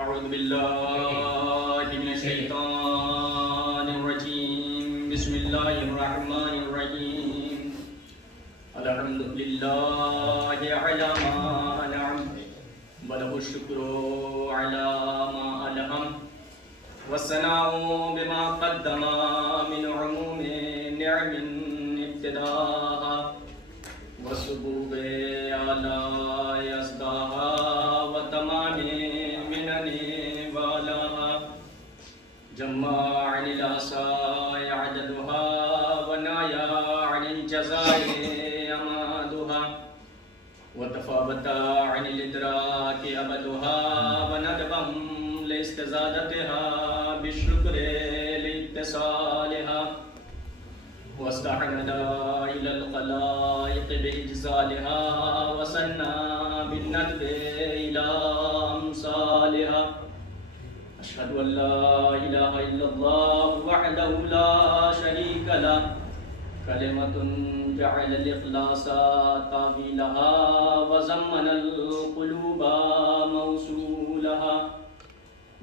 أعوذ بالله من الشيطان الرجيم بسم الله الرحمن الرحيم الحمد لله على ما أنعم وله الشكر على ما ألهم والثناء بما قدم من عموم نعم ابتداء والسبوب آلاء أصداها وتمام منن والاها جمع عن الأساء عددها ونايا عن الجزاء أمادها وتفاوت عن الإدراك أبدها وندبا لاستزادتها بالشكر لاتصالها واستعمد إلى الخلائق بإجزالها وسنى بالندب إلى أمثالها أشهد أن لا إله إلا الله وحده لا شريك له كلمة جعل الإخلاص تابيلها وزمن القلوب موصولها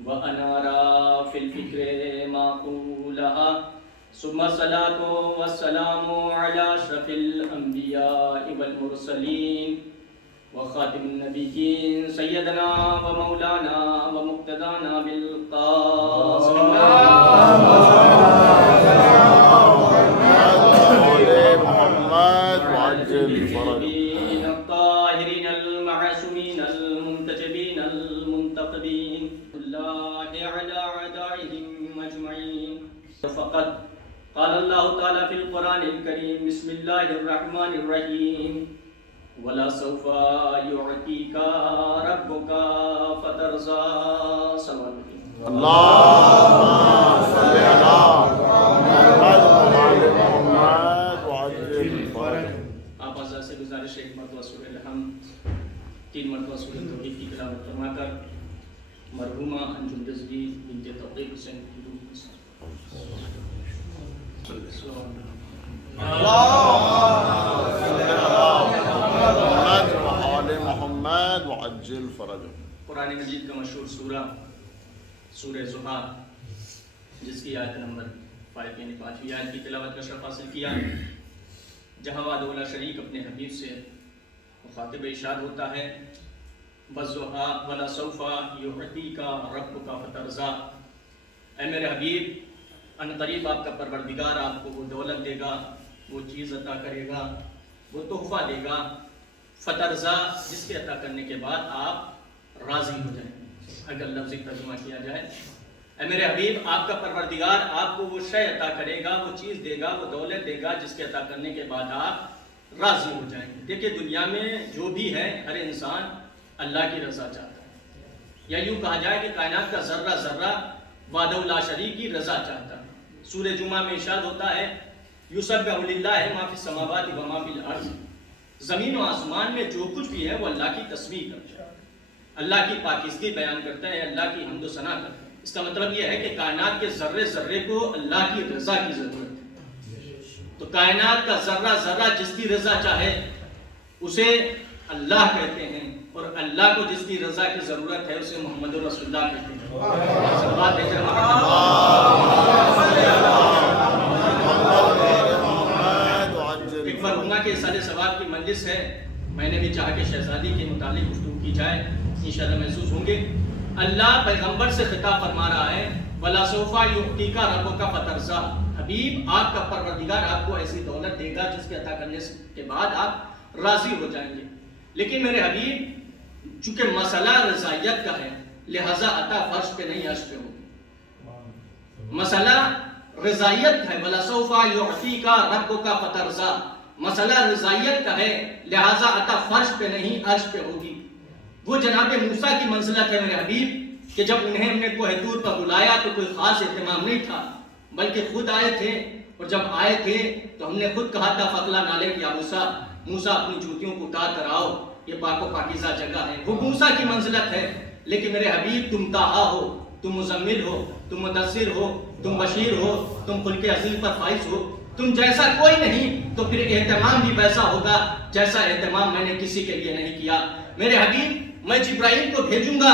وأنار في الفكر معقولها ثم الصلاة والسلام على أشرف الأنبياء والمرسلين وخاتم النبيين سيدنا ومولانا ومقتدانا بالقاسم محمد وعجل فرجهم الطاهرين المعصومين المنتجبين المنتقبين الله على أعدائهم أجمعين فقد قال الله تعالى في القرآن الكريم بسم الله الرحمن الرحيم ولا سوف يعطيك ربك فترضى اللهم صل على محمد وعجل فرجهم. آپ حضرات سے گزارش ہے ایک مرتبہ سورہ الحمد 3 مرتبہ سورہ توحید کی تلاوت فرما کر مرحومہ انجم رضوی بنت توقیق حسین کی روح کو محمد وعجل فرجهم. قرآن مجید کا مشہور سورہ سورہ زحا جس کی آیت نمبر 5 یعنی 5ویں آیت کی تلاوت کا شرف حاصل کیا، جہاں وحدہ لا شریک اپنے حبیب سے مخاطب ارشاد ہوتا ہے وَالضُّحَىٰ وَلَسَوْفَ يُعْطِيكَ رَبُّكَ فَتَرْضَىٰ، اے میرے حبیب ان قریب آپ کا پروردگار آپ کو وہ دولت دے گا، وہ چیز عطا کرے گا، وہ تحفہ دے گا، فترضیٰ جس کے عطا کرنے کے بعد آپ راضی ہو جائیں. اگر لفظی ترجمہ کیا جائے اے میرے حبیب آپ کا پروردگار آپ کو وہ شے عطا کرے گا، وہ چیز دے گا، وہ دولت دے گا جس کے عطا کرنے کے بعد آپ راضی ہو جائیں گے. دیکھیں دنیا میں جو بھی ہے ہر انسان اللہ کی رضا چاہتا ہے، یا یوں کہا جائے کہ کائنات کا ذرہ ذرہ وحدہ لا شریک کی رضا چاہتا ہے. سورہ جمعہ میں ارشاد ہوتا ہے یسبح للہ ما فی السماوات و ما فی الارض، زمین و آسمان میں جو کچھ بھی ہے وہ اللہ کی تسبیح کرتا ہے، اللہ کی پاکیزگی بیان کرتا ہے، اللہ کی حمد و ثنا کرتا ہے. اس کا مطلب یہ ہے کہ کائنات کے ذرے ذرے کو اللہ کی رضا کی ضرورت ہے. تو کائنات کا ذرہ ذرہ جس کی رضا چاہے اسے اللہ کہتے ہیں، اور اللہ کو جس کی رضا کی ضرورت ہے اسے محمد رسول اللہ کہتے ہیں. ایک مرحومہ کے اصالِ ثواب کی مجلس ہے، میں نے بھی چاہا کہ شہزادی کے متعلق گفتگو کی جائے، انشاءاللہ محسوس ہوں گے. اللہ پیغمبر سے خطاب فرما رہا ہے وَلَا سَوْفَ يُعْطِيكَ رَبُّكَ فَتَرْضَىٰ، حبیب آپ کا پروردگار آپ کو ایسی دولت دے گا جس کے عطا کرنے کے بعد آپ راضی ہو جائیں گے. لیکن میرے حبیب چونکہ مسئلہ رضائیت کا ہے لہذا عطا فرش پہ نہیں عرش پہ ہوگی. مسئلہ رضائیت ہے وَلَا سَوْفَ يُعْطِيكَ رَبُّكَ فَتَرْضَىٰ، مسئلہ رضائیت کا ہے لہذا عطا فرش پہ نہیں عرش پہ ہوگی. وہ جناب موسیٰ کی منزلت ہے میرے حبیب کہ جب انہیں ہم نے کوہ طور پر بلایا تو کوئی خاص اہتمام نہیں تھا بلکہ خود آئے تھے، اور جب آئے تھے تو ہم نے خود کہا تھا فَقْلَا نَعْلَيْكَ يَا مُوسَىٰ، موسیٰ اپنی جوتیوں کو اتار کر آؤ، یہ پاک و پاکیزہ جگہ ہے. وہ موسیٰ کی منزلت ہے. لیکن میرے حبیب تم طٰہٰ ہو، تم مزمل ہو، تم مدثر ہو، تم بشیر ہو، تم خلق عظیم پر فائز ہو، تم جیسا کوئی نہیں، تو پھر اہتمام بھی ویسا ہوگا جیسا اہتمام میں نے کسی کے لیے نہیں کیا. میرے حبیب میں جبرائیل کو بھیجوں گا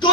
2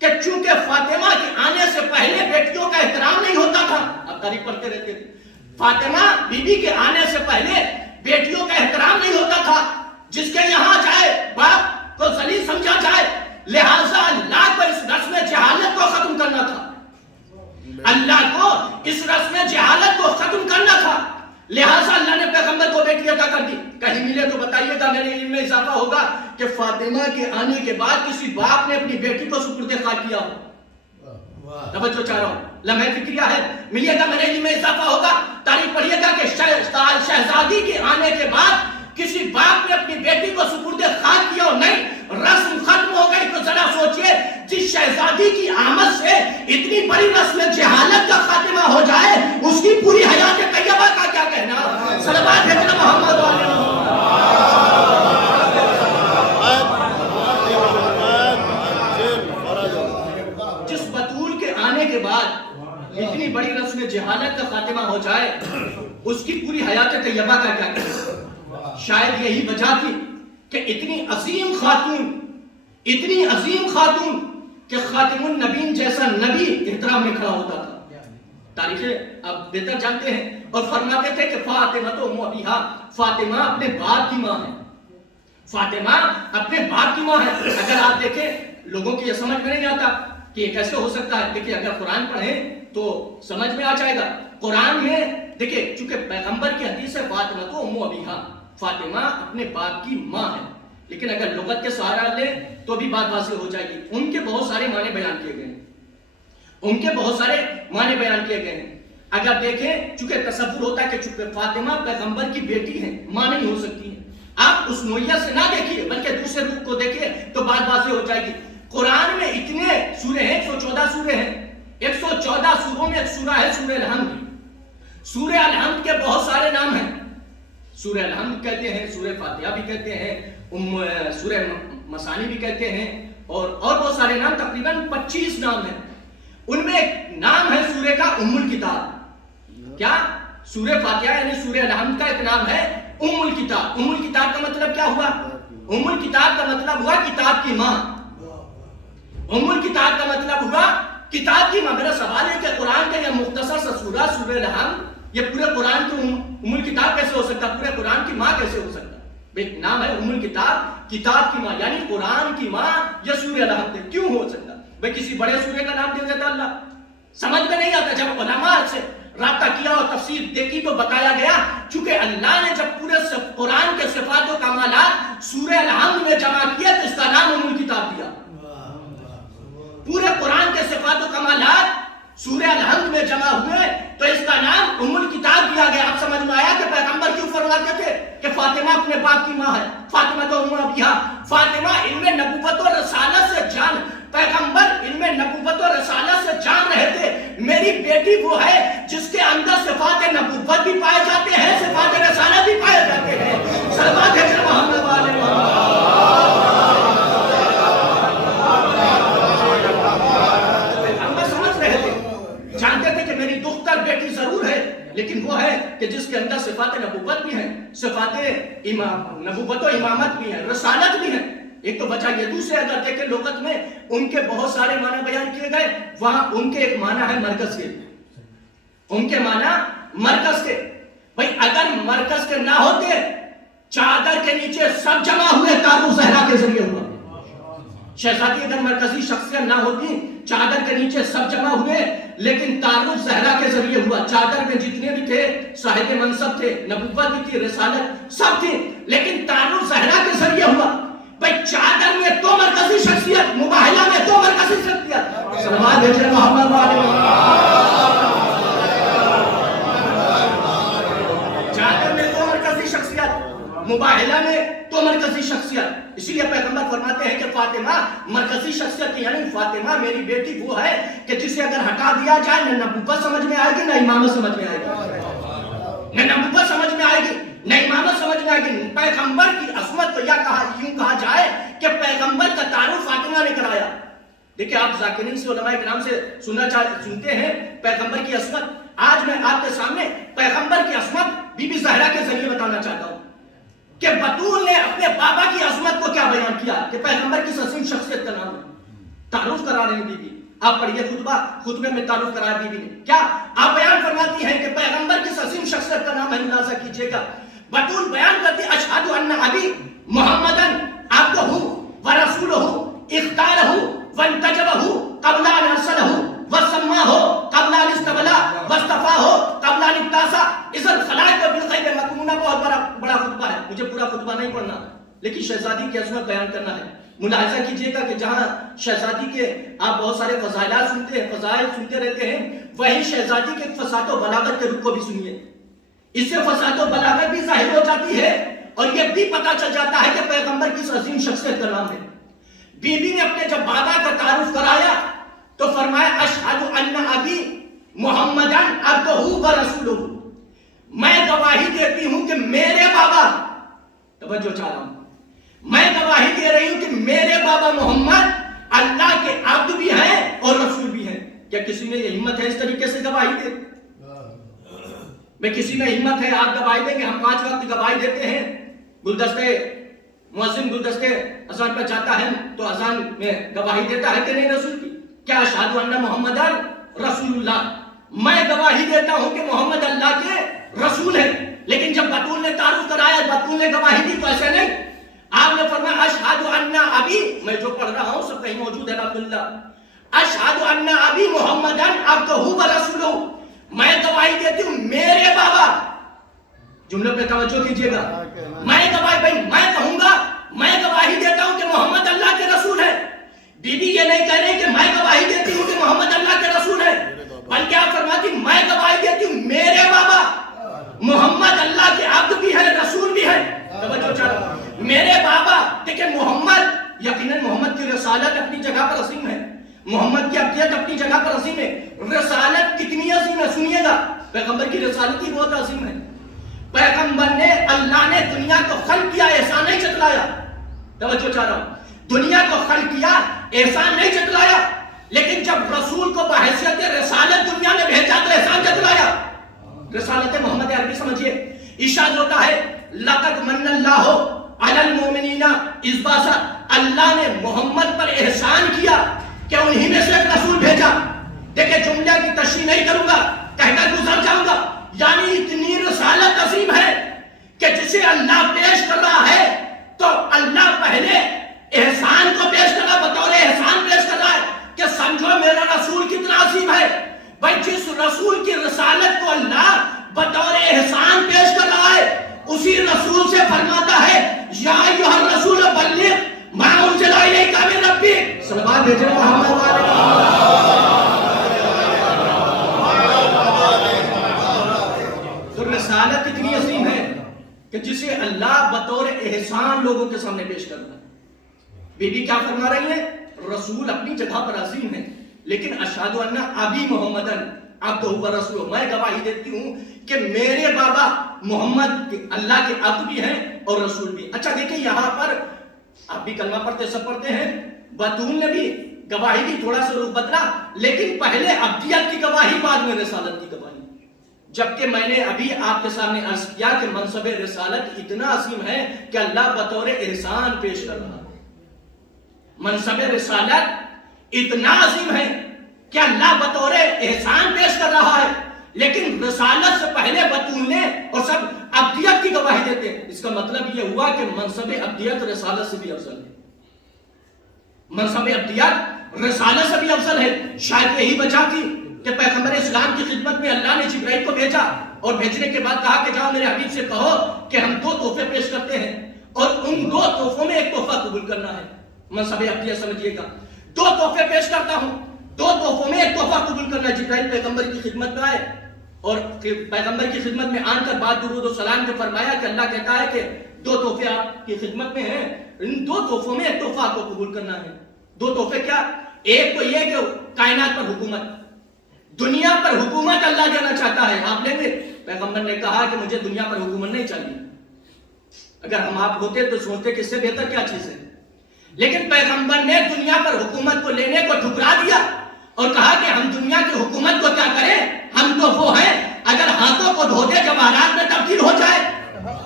کہ چونکہ فاطمہ کے آنے سے پہلے بیٹیوں کا احترام نہیں ہوتا تھا. اب تاریخ پڑھتے رہتے تھے. فاطمہ بی بی کے آنے سے پہلے بیٹیوں کا احترام نہیں ہوتا تھا. جس کے یہاں جائے باپ کو ذلیل سمجھا جائے. لہٰذا اللہ کو اس رسم جہالت کو ختم کرنا تھا. اللہ کو اس رسم جہالت کو ختم کرنا تھا. لہٰذا اللہ نے پیغمبر کو بیٹی عطا کر دی. کہیں ملے تو بتائیے گا, میرے علم میں اضافہ ہوگا کہ فاطمہ کے آنے کے بعد کسی باپ نے اپنی بیٹی کو سپرد خاک کیا ہو. توجہ چاہ رہا ہوں, لمحہ فکریہ ہے, ملیے گا, میرے علم میں اضافہ ہوگا. تاریخ پڑھیے گا کہ شہزادی کے آنے کے بعد کسی باپ نے اپنی بیٹی کو سپرد خاک کیا ہو. نہیں, رسم ختم ہو گئی. تو ذرا سوچئے, جس شہزادی کی آمد سے اتنی بڑی رسم جہالت کا خاتمہ ہو جائے, اس کی پوری حیات طیبہ کا کیا کہنا. صلوات بھیجنا محمد والے. جس بطول کے آنے کے بعد اتنی بڑی رسم جہالت کا خاتمہ ہو جائے, اس کی پوری حیات طیبہ کا کیا کہنا. شاید یہی وجہ تھی کہ اتنی عظیم خاتون کہ خاتم النبین جیسا نبی احترام میں کھڑا ہوتا تھا. تاریخیں آپ بہتر جانتے ہیں. اور فرماتے تھے کہ فاطمہ تو ام ابیہا, فاطمہ اپنے باپ کی ماں ہے. فاطمہ اپنے باپ کی ماں ہے. اگر آپ دیکھیں, لوگوں کی یہ سمجھ میں نہیں آتا کہ یہ کیسے ہو سکتا ہے. دیکھیں, اگر قرآن پڑھیں تو سمجھ میں آ جائے گا. قرآن میں دیکھیں, چونکہ پیغمبر کی حدیث ہے فاطمہ تو ام ابیہا, فاطمہ اپنے باپ کی ماں ہے. لیکن اگر لغت کے سہارا لیں تو بھی بات واضح ہو جائے گی. ان کے بہت سارے معنی بیان کیے گئے ہیں. ان کے بہت سارے معنی بیان کیے گئے ہیں. اگر دیکھیں, چونکہ تصور ہوتا ہے کہ چونکہ فاطمہ پیغمبر کی بیٹی ہے, ماں نہیں ہو سکتی ہے. آپ اس نوعیت سے نہ دیکھیے بلکہ دوسرے روپ کو دیکھیے تو بات واضح ہو جائے گی. قرآن میں اتنے سورے ہیں, 114 سورے ہیں. 114 سوروں میں ایک سورہ ہے سورہ الحمد. سورہ الحمد کے بہت سارے نام ہیں. سورہ الحمد کہتے ہیں, سورہ فاتحہ بھی کہتے ہیں, سورہ مسانی بھی کہتے ہیں, اور بہت سارے نام, تقریباً 25 نام ہیں. ان میں ایک نام ہے سورہ کا ام الکتاب. کیا؟ سورہ فاتحہ یعنی سورہ الحمد کا ایک نام ہے ام الکتاب. ام الکتاب کا مطلب کیا ہوا؟ ام الکتاب کا مطلب ہوا کتاب کی ماں. ام الکتاب کا مطلب ہوا کتاب کی ماں. میرا سوال ہے کہ قرآن کا یہ مختصر سا سورہ سورہ الحمد, یہ پورے قرآن کی ام الکتاب کیسے ہو سکتا؟ پورے قرآن کی ماں کیسے ہو سکتا؟ نام ہے ام الکتاب, کتاب کی ماں, یعنی قرآن کی ماں. یہ سورہ الحمد ہے. کیوں ہو سکتا؟ بھئی کسی بڑے سورے کا نام دے دیتا اللہ. سمجھ میں نہیں آتا. جب علماء سے رابطہ کیا اور تفسیر دیکھی تو بتایا گیا, چونکہ اللہ نے جب پورے قرآن کے صفات و کمالات سورہ الحمد میں جمع کیا تو اس کا نام ام الکتاب دیا. پورے قرآن کے صفات و کمالات سورہ الحمد میں جمع ہوئے تو اس کا نام ام الکتاب دیا گیا. آپ سمجھ میں آیا کہ پیغمبر کیوں فرماتے تھے کہ فاطمہ اپنے باپ کی ماں ہے, فاطمہ تو ام ابیہا. فاطمہ ان میں نبوت و رسالت سے جان, پیغمبر ان میں نبوت و رسالت سے جان رہے تھے. میری بیٹی وہ ہے جس کے اندر صفات نبوت بھی پائے جاتے ہیں, صفات رسالت بھی پائے جاتے ہیں. صلوات بھیجنا محمد والے جانتے تھے کہ میری دختر بیٹی ضرور ہے, لیکن وہ ہے کہ جس کے اندر صفات نبوت بھی ہیں, صفات نبوت و امامت بھی ہیں, رسالت بھی ہیں. ایک تو وجہ یہ. دوسرے اگر دیکھیں لغت میں ان کے بہت سارے معنی بیان کیے گئے. وہاں ان کے ایک معنی ہے مرکز کے. ان کے معنی مرکز کے. بھئی اگر مرکز کے نہ ہوتے, چادر کے نیچے سب جمع ہوئے تارو زہرا کے ذریعے ہوا. شہزادی اگر مرکزی شخصیت نہ ہوتی, چادر کے نیچے سب جمع ہوئے, لیکن تعارف زہرا کے ذریعے ہوا. چادر میں جتنے بھی تھے صاحب منصب تھے, نبوت بھی تھی, رسالت سب تھی, لیکن تعارف زہرا کے ذریعے ہوا. بھئی چادر میں تو مرکزی شخصیت, مباہلہ میں تو مرکزی شخصیت. صلوات بھیجنا محمد والے. چادر میں تو مرکزی شخصیت, مباہلہ میں تو مرکزی شخصیت. اسی لیے پیغمبر فرماتے ہیں کہ فاطمہ مرکزی شخصیت, یعنی فاطمہ میری بیٹی وہ ہے کہ جسے اگر ہٹا دیا جائے نہ نبوت سمجھ میں آئے گی نہ امامت سمجھ میں آئے گی. نہ نبوت سمجھ میں آئے گی نہ امامت سمجھ میں آئے گی. پیغمبر کی عصمت کو یوں کہا جائے کہ پیغمبر کا تعارف فاطمہ نے کرایا. دیکھیں آپ ذاکرین سے, علماء کرام سے سنتے ہیں پیغمبر کی عصمت. آج میں آپ کے سامنے پیغمبر کی عصمت بی بی زہرا کے ذریعے بتانا چاہتا ہوں کہ بطول نے اپنے بابا کی عظمت کو کیا بیان کیا کہ پیغمبر کی عظیم شخصیت کا نام ہے. تعارف کرا رہے ہیں بیوی. آپ پڑھیے خطبے میں تعارف کرایا بیوی نے. کیا آپ بیان فرماتی ہیں کہ پیغمبر کس عظیم شخصیت کا نام ہے, ملاحظہ کیجئے گا. بطول بیان کرتی ہے اشہد ان ابی محمدن عبدہ ورسولہ اختارہ وانتجبہ قبل ان ارسلہ وسماہ قبل ان استبلا واصطفاہ قبل ان ابتعث اذا الخلائق بالغیب مکمونہ. بہت بڑا خطبہ ہے, مجھے پورا خطبہ نہیں پڑھنا لیکن شہزادی کی عظمت بیان کرنا ہے. ملاحظہ کیجئے گا کہ جہاں شہزادی کے آپ بہت سارے فضائلات سنتے ہیں, فضائل سنتے رہتے ہیں, وہی شہزادی کے فصاحت و بلاغت کے رخ کو بھی سنیے. اس سے فصاحت و بلاغت بھی ظاہر ہو جاتی ہے اور یہ بھی پتا چل جاتا ہے کہ پیغمبر کس عظیم شخصیت کا نام ہے. بی بی نے اپنے جب بابا کا تعارف کرایا تو فرمایا اشہد ان ابی محمدن عبدہ ورسولہ, میں گواہی دیتی ہوں کہ میرے بابا, توجہ چاہ رہا ہوں, میں گواہی دے رہی ہوں کہ میرے بابا محمد اللہ کے عبد بھی ہیں اور رسول بھی ہیں. کیا کسی میں یہ ہمت ہے اس طریقے سے گواہی دے؟ میں کسی میں ہمت ہے آپ گواہی دیں گے؟ ہم 5 وقت گواہی دیتے ہیں, گلدستے مؤذن گلدستے اذان پہ جاتا ہے تو اذان میں گواہی دیتا ہے کہ نہیں رسول کی؟ کیا اشہد ان محمد رسول اللہ, میں گواہی دیتا ہوں کہ محمد اللہ کے رسول ہیں. لیکن جب بطول نے تعارف کرایا, بطول نے گواہی دی تو ایسے نہیں, آپ نے فرمایا اشہد ان ابی, میں جو پڑھ رہا ہوں سب کہیں موجود ہے الحمدللہ, اشہد ان ابی محمدن عبدہ ورسولہ, میں گواہی دیتی ہوں میرے بابا, جملے پہ توجہ کیجئے گا, میں گواہی, بھائی میں کہوں گا میں گواہی دیتا ہوں کہ محمد اللہ کے رسول ہے. بی بی یہ نہیں کہہ رہی کہ میں گواہی دیتی ہوں کہ محمد اللہ کے رسول ہے, بلکہ آپ فرماتی میں گواہی دیتی ہوں میرے بابا محمد اللہ کے عبد بھی ہے رسول بھی ہے. توجہ چاہو, میرے بابا دیکھیں محمد, یقیناً محمد کی رسالت اپنی جگہ پر عظیم ہے, محمد کی عبدیت اپنی جگہ پر عظیم ہے. رسالت کتنی عظیم ہے سنیے گا, پیغمبر کی رسالت ہی بہت عظیم ہے. پیغمبر نے, اللہ نے دنیا کو خلق کیا, احسان نہیں جتلایا. توجہ چاہ رہا ہوں, دنیا کو خلق کیا, احسان نہیں جتلایا, لیکن جب رسول کو بحیثیت رسالت دنیا میں بھیجا تو احسان جتلایا. رسالت محمد عربی سمجھیے, ارشاد ہوتا ہے لقد من اللہ علی المؤمنین اذ بعث, اللہ نے محمد پر احسان کیا کہ انہی میں سے ایک رسول بھیجا. دیکھیں جملہ کی تشریح نہیں کروں گا, کہہ کر گزر جاؤں گا. یعنی اتنی رسالت عظیم ہے کہ جسے اللہ پیش کر رہا ہے تو اللہ پہلے احسان کو پیش کر رہا, بطور احسان پیش کر رہا ہے کہ سمجھو میرا رسول کتنا عظیم ہے. بھائی جس رسول کی رسالت کو اللہ بطور احسان پیش کر رہا ہے, اسی رسول سے فرماتا ہے یا ایھا الرسول بلغ ما انزل الیک من ربک, صلوات بھیجیں محمد والے. تو رسالت اتنی عظیم ہے کہ جسے اللہ بطور احسان لوگوں کے سامنے پیش کر رہا ہے. بی بی کیا فرما رہی ہیں, رسول اپنی جگہ پر عظیم ہے, لیکن اشہد ان ابی محمدن عبدہ ورسولہ, میں گواہی دیتی ہوں کہ میرے بابا محمد اللہ کے عبد بھی ہیں اور رسول بھی. اچھا دیکھیں یہاں پر آپ بھی کلمہ پڑھتے سب پڑھتے ہیں, بطول نے بھی گواہی دی, تھوڑا سا رخ بدلا, لیکن پہلے عبدیت کی گواہی, بعد میں رسالت کی گواہی. جبکہ میں نے ابھی آپ کے سامنے عرض کیا کہ منصب رسالت اتنا عظیم ہے کہ اللہ بطور احسان پیش کر رہا ہے. منصب رسالت اتنا عظیم ہے کہ اللہ بطور احسان پیش کر رہا ہے, لیکن رسالت سے پہلے بطول نے اور سب عبدیت کی گواہی دیتے ہیں. اس کا مطلب یہ ہوا کہ منصب عبدیت رسالت سے بھی افضل ہے. منصب عبدیت رسالت سے بھی افضل ہے. شاید یہی وجہ تھی کہ پیغمبر اسلام کی خدمت میں اللہ نے جبرائیل کو بھیجا اور بھیجنے کے بعد کہا کہ جاؤ میرے حبیب سے کہو کہ ہم 2 تحفے پیش کرتے ہیں اور ان 2 تحفوں میں ایک تحفہ قبول کرنا ہے. منصب عبدیت سمجھیے گا, 2 تحفے پیش کرتا ہوں, 2 تحفوں میں ایک تحفہ قبول کرنا ہے. جبرائیل پیغمبر کی خدمت میں آئے اور پیغمبر کی خدمت میں آن کر بعد درود و سلام کے فرمایا کہ اللہ کہتا ہے کہ 2 تحفے آپ کی خدمت میں ہیں, ان 2 تحفوں میں ایک تحفہ آپ کو قبول کرنا ہے. 2 تحفے کیا, ایک تو یہ کہ کائنات پر حکومت, دنیا پر حکومت اللہ دینا چاہتا ہے, آپ لیں گے؟ پیغمبر نے کہا کہ مجھے دنیا پر حکومت نہیں چاہیے. اگر ہم آپ ہوتے تو سوچتے کہ اس سے بہتر کیا چیز ہے, لیکن پیغمبر نے دنیا پر حکومت کو لینے کو ٹھکرا دیا اور کہا کہ ہم دنیا کی حکومت کو کیا کریں, ہم تو وہ ہیں اگر ہاتھوں کو دھو دے جواہرات میں تبدیل ہو جائے,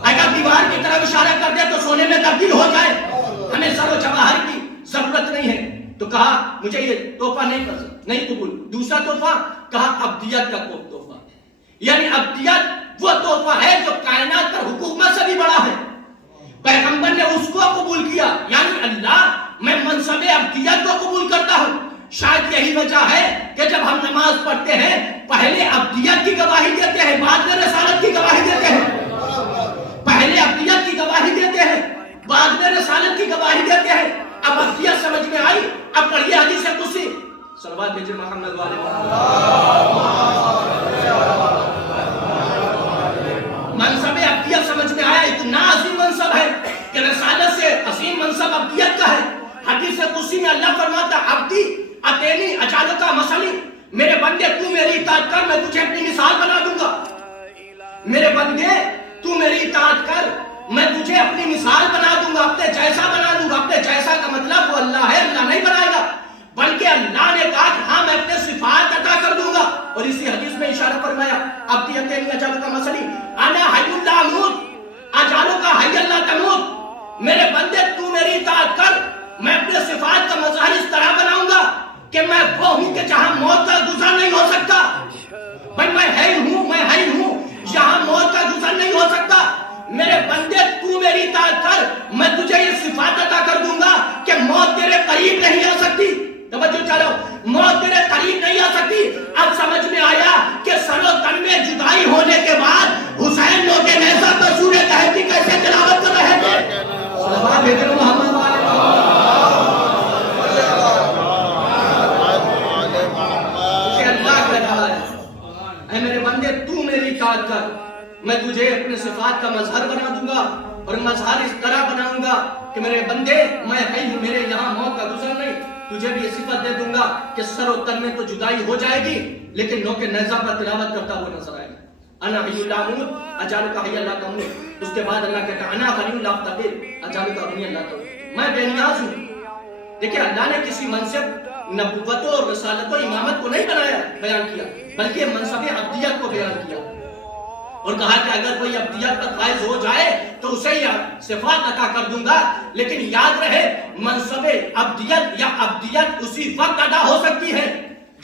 اگر دیوار کی طرف اشارہ کر دے تو سونے میں تبدیل ہو جائے, ہمیں زر و جواہر کی ضرورت نہیں ہے. تو کہا مجھے نہیں قبول. دوسرا تحفہ کہا ابدیت کا تحفہ، یعنی ابدیت وہ تحفہ ہے جو کائنات پر حکومت سے بھی بڑا ہے. پیغمبر نے اس کو قبول کیا، یعنی اللہ میں منصب ابدیت کو قبول کرتا ہوں. شاید یہی وجہ ہے کہ جب ہم نماز پڑھتے ہیں پہلے ابدیت کی گواہی دیتے ہیں، بعد میں رسالت کی گواہی دیتے ہیں. پہلے ابدیت کی گواہی دیتے ہیں، بعد میں رسالت کی گواہی دیتے ہیں. اب ابدیت سمجھ میں آئی، اب پڑھیے حدیث قدسی. صلوات بھیجئے محمد والے منصب ابدیت سمجھ میں آیا. اتنا عظیم منصب ہے کہ رسالت سے عظیم منصب ابدیت کا ہے. حدیث قدسی میں اللہ فرماتا عبدی اتینی اجالکا مثلی، میرے بندے تو میری اطاعت کر میں تجھے اپنی مثال بنا دوں گا. میرے بندے تو میری اطاعت کر میں تجھے اپنی مثال بنا دوں گا، اپنے جیسا بنا دوں گا. اپنے جیسا کا مطلب وہ اللہ ہے، اللہ نہیں بنائے گا، بلکہ اللہ نے کہا کہ ہاں میں اپنے صفات عطا کر دوں گا. اور اسی حدیث میں اشارہ فرمایا عبدی اتینی اجالکا مثلی انا حی لا اموت اجالکا حی لا تموت، میرے بندے تو میری اطاعت کر میں اپنے صفات کا مظہر اس طرح بناؤں گا کہ میں وہ ہوں کہ جہاں موت کا گزر نہیں ہو سکتا. بھائی میں ہے ہوں جہاں موت کا گزر نہیں ہو سکتا. میرے بندے تو میری اطاعت کر میں تجھے یہ صفات عطا کر دوں گا کہ موت تیرے قریب نہیں آ سکتی. توجہ چلو، موت تیرے قریب نہیں آ سکتی. اب سمجھ میں آیا کہ سر و تن میں جدائی ہونے کے بعد حسین لوگ نیزہ پر سورہ کہف کی کیسے تلاوت کر رہے تھے. صلوات بھیجو محمد والے اے میرے بندے تو میری اطاعت کر میں تجھے اپنے صفات کا مظہر بنا دوں گا، اور مظہر اس طرح بناؤں گا کہ میرے بندے میں حی ہوں، میرے یہاں موت کا گزر نہیں. تجھے بھی یہ صفت دے دوں گا کہ سر و تن میں تو جدائی ہو جائے گی لیکن نوک نیزہ پر تلاوت کرتا ہوا نظر آئے گا. انا حی لا اموت اجالکا حی لا تموت. اس کے بعد اللہ کہتا ہے انا غنی لا افتقر اجالکا غنی لا تموت، میں بے نیاز ہوں. دیکھیں اللہ نے کسی منصب نبوت اور رسالت و امامت کو نہیں بنایا بیان کیا، بلکہ منصب عبدیت کو بیان کیا اور کہا کہ اگر کوئی عبدیت پر فائز ہو جائے تو اسے یہ صفات عطا کر دوں گا. لیکن یاد رہے منصب عبدیت یا عبدیت اسی وقت ادا ہو سکتی ہے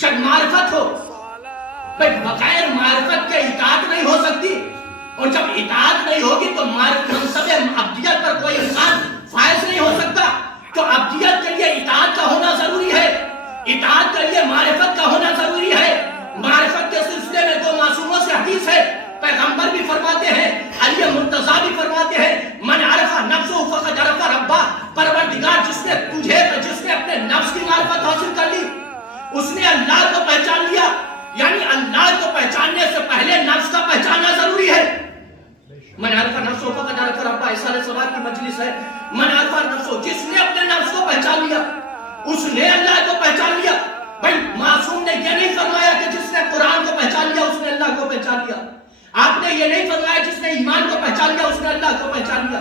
جب معرفت ہو. بغیر معرفت کے اطاعت نہیں ہو سکتی، اور جب اطاعت نہیں ہوگی تو منصب عبدیت پر کوئی انسان فائز نہیں ہو سکتا. تو عبدیت کے لیے اطاعت کا ہونا ضروری ہے، اطاعت کے لیے معرفت کا ہونا ضروری ہے. معرفت کے سلسلے میں دو معصوموں سے حدیث ہے، پیغمبر بھی فرماتے ہیں، علی مرتضیٰ بھی فرماتے ہیں من عرف نفسہ فقد عرف ربہ. پروردگار جس نے اپنے نفس کی معرفت حاصل کر لی اس نے اللہ کو پہچان لیا. یعنی اللہ کو پہچاننے سے پہلے نفس کا پہچاننا ضروری ہے. من عرف نفسہ فقد عرف ربہ، اس سال سوال کی مجلس ہے. من عرف نفسہ، جس نے اپنے نفس کو پہچان لیا اس نے اللہ کو پہچان لیا. بھائی معصوم نے یہ نہیں فرمایا کہ جس نے قرآن کو پہچان لیا اس نے اللہ کو پہچان لیا. آپ نے یہ نہیں فرمایا جس نے ایمان کو پہچان لیا اس نے اللہ کو پہچان لیا.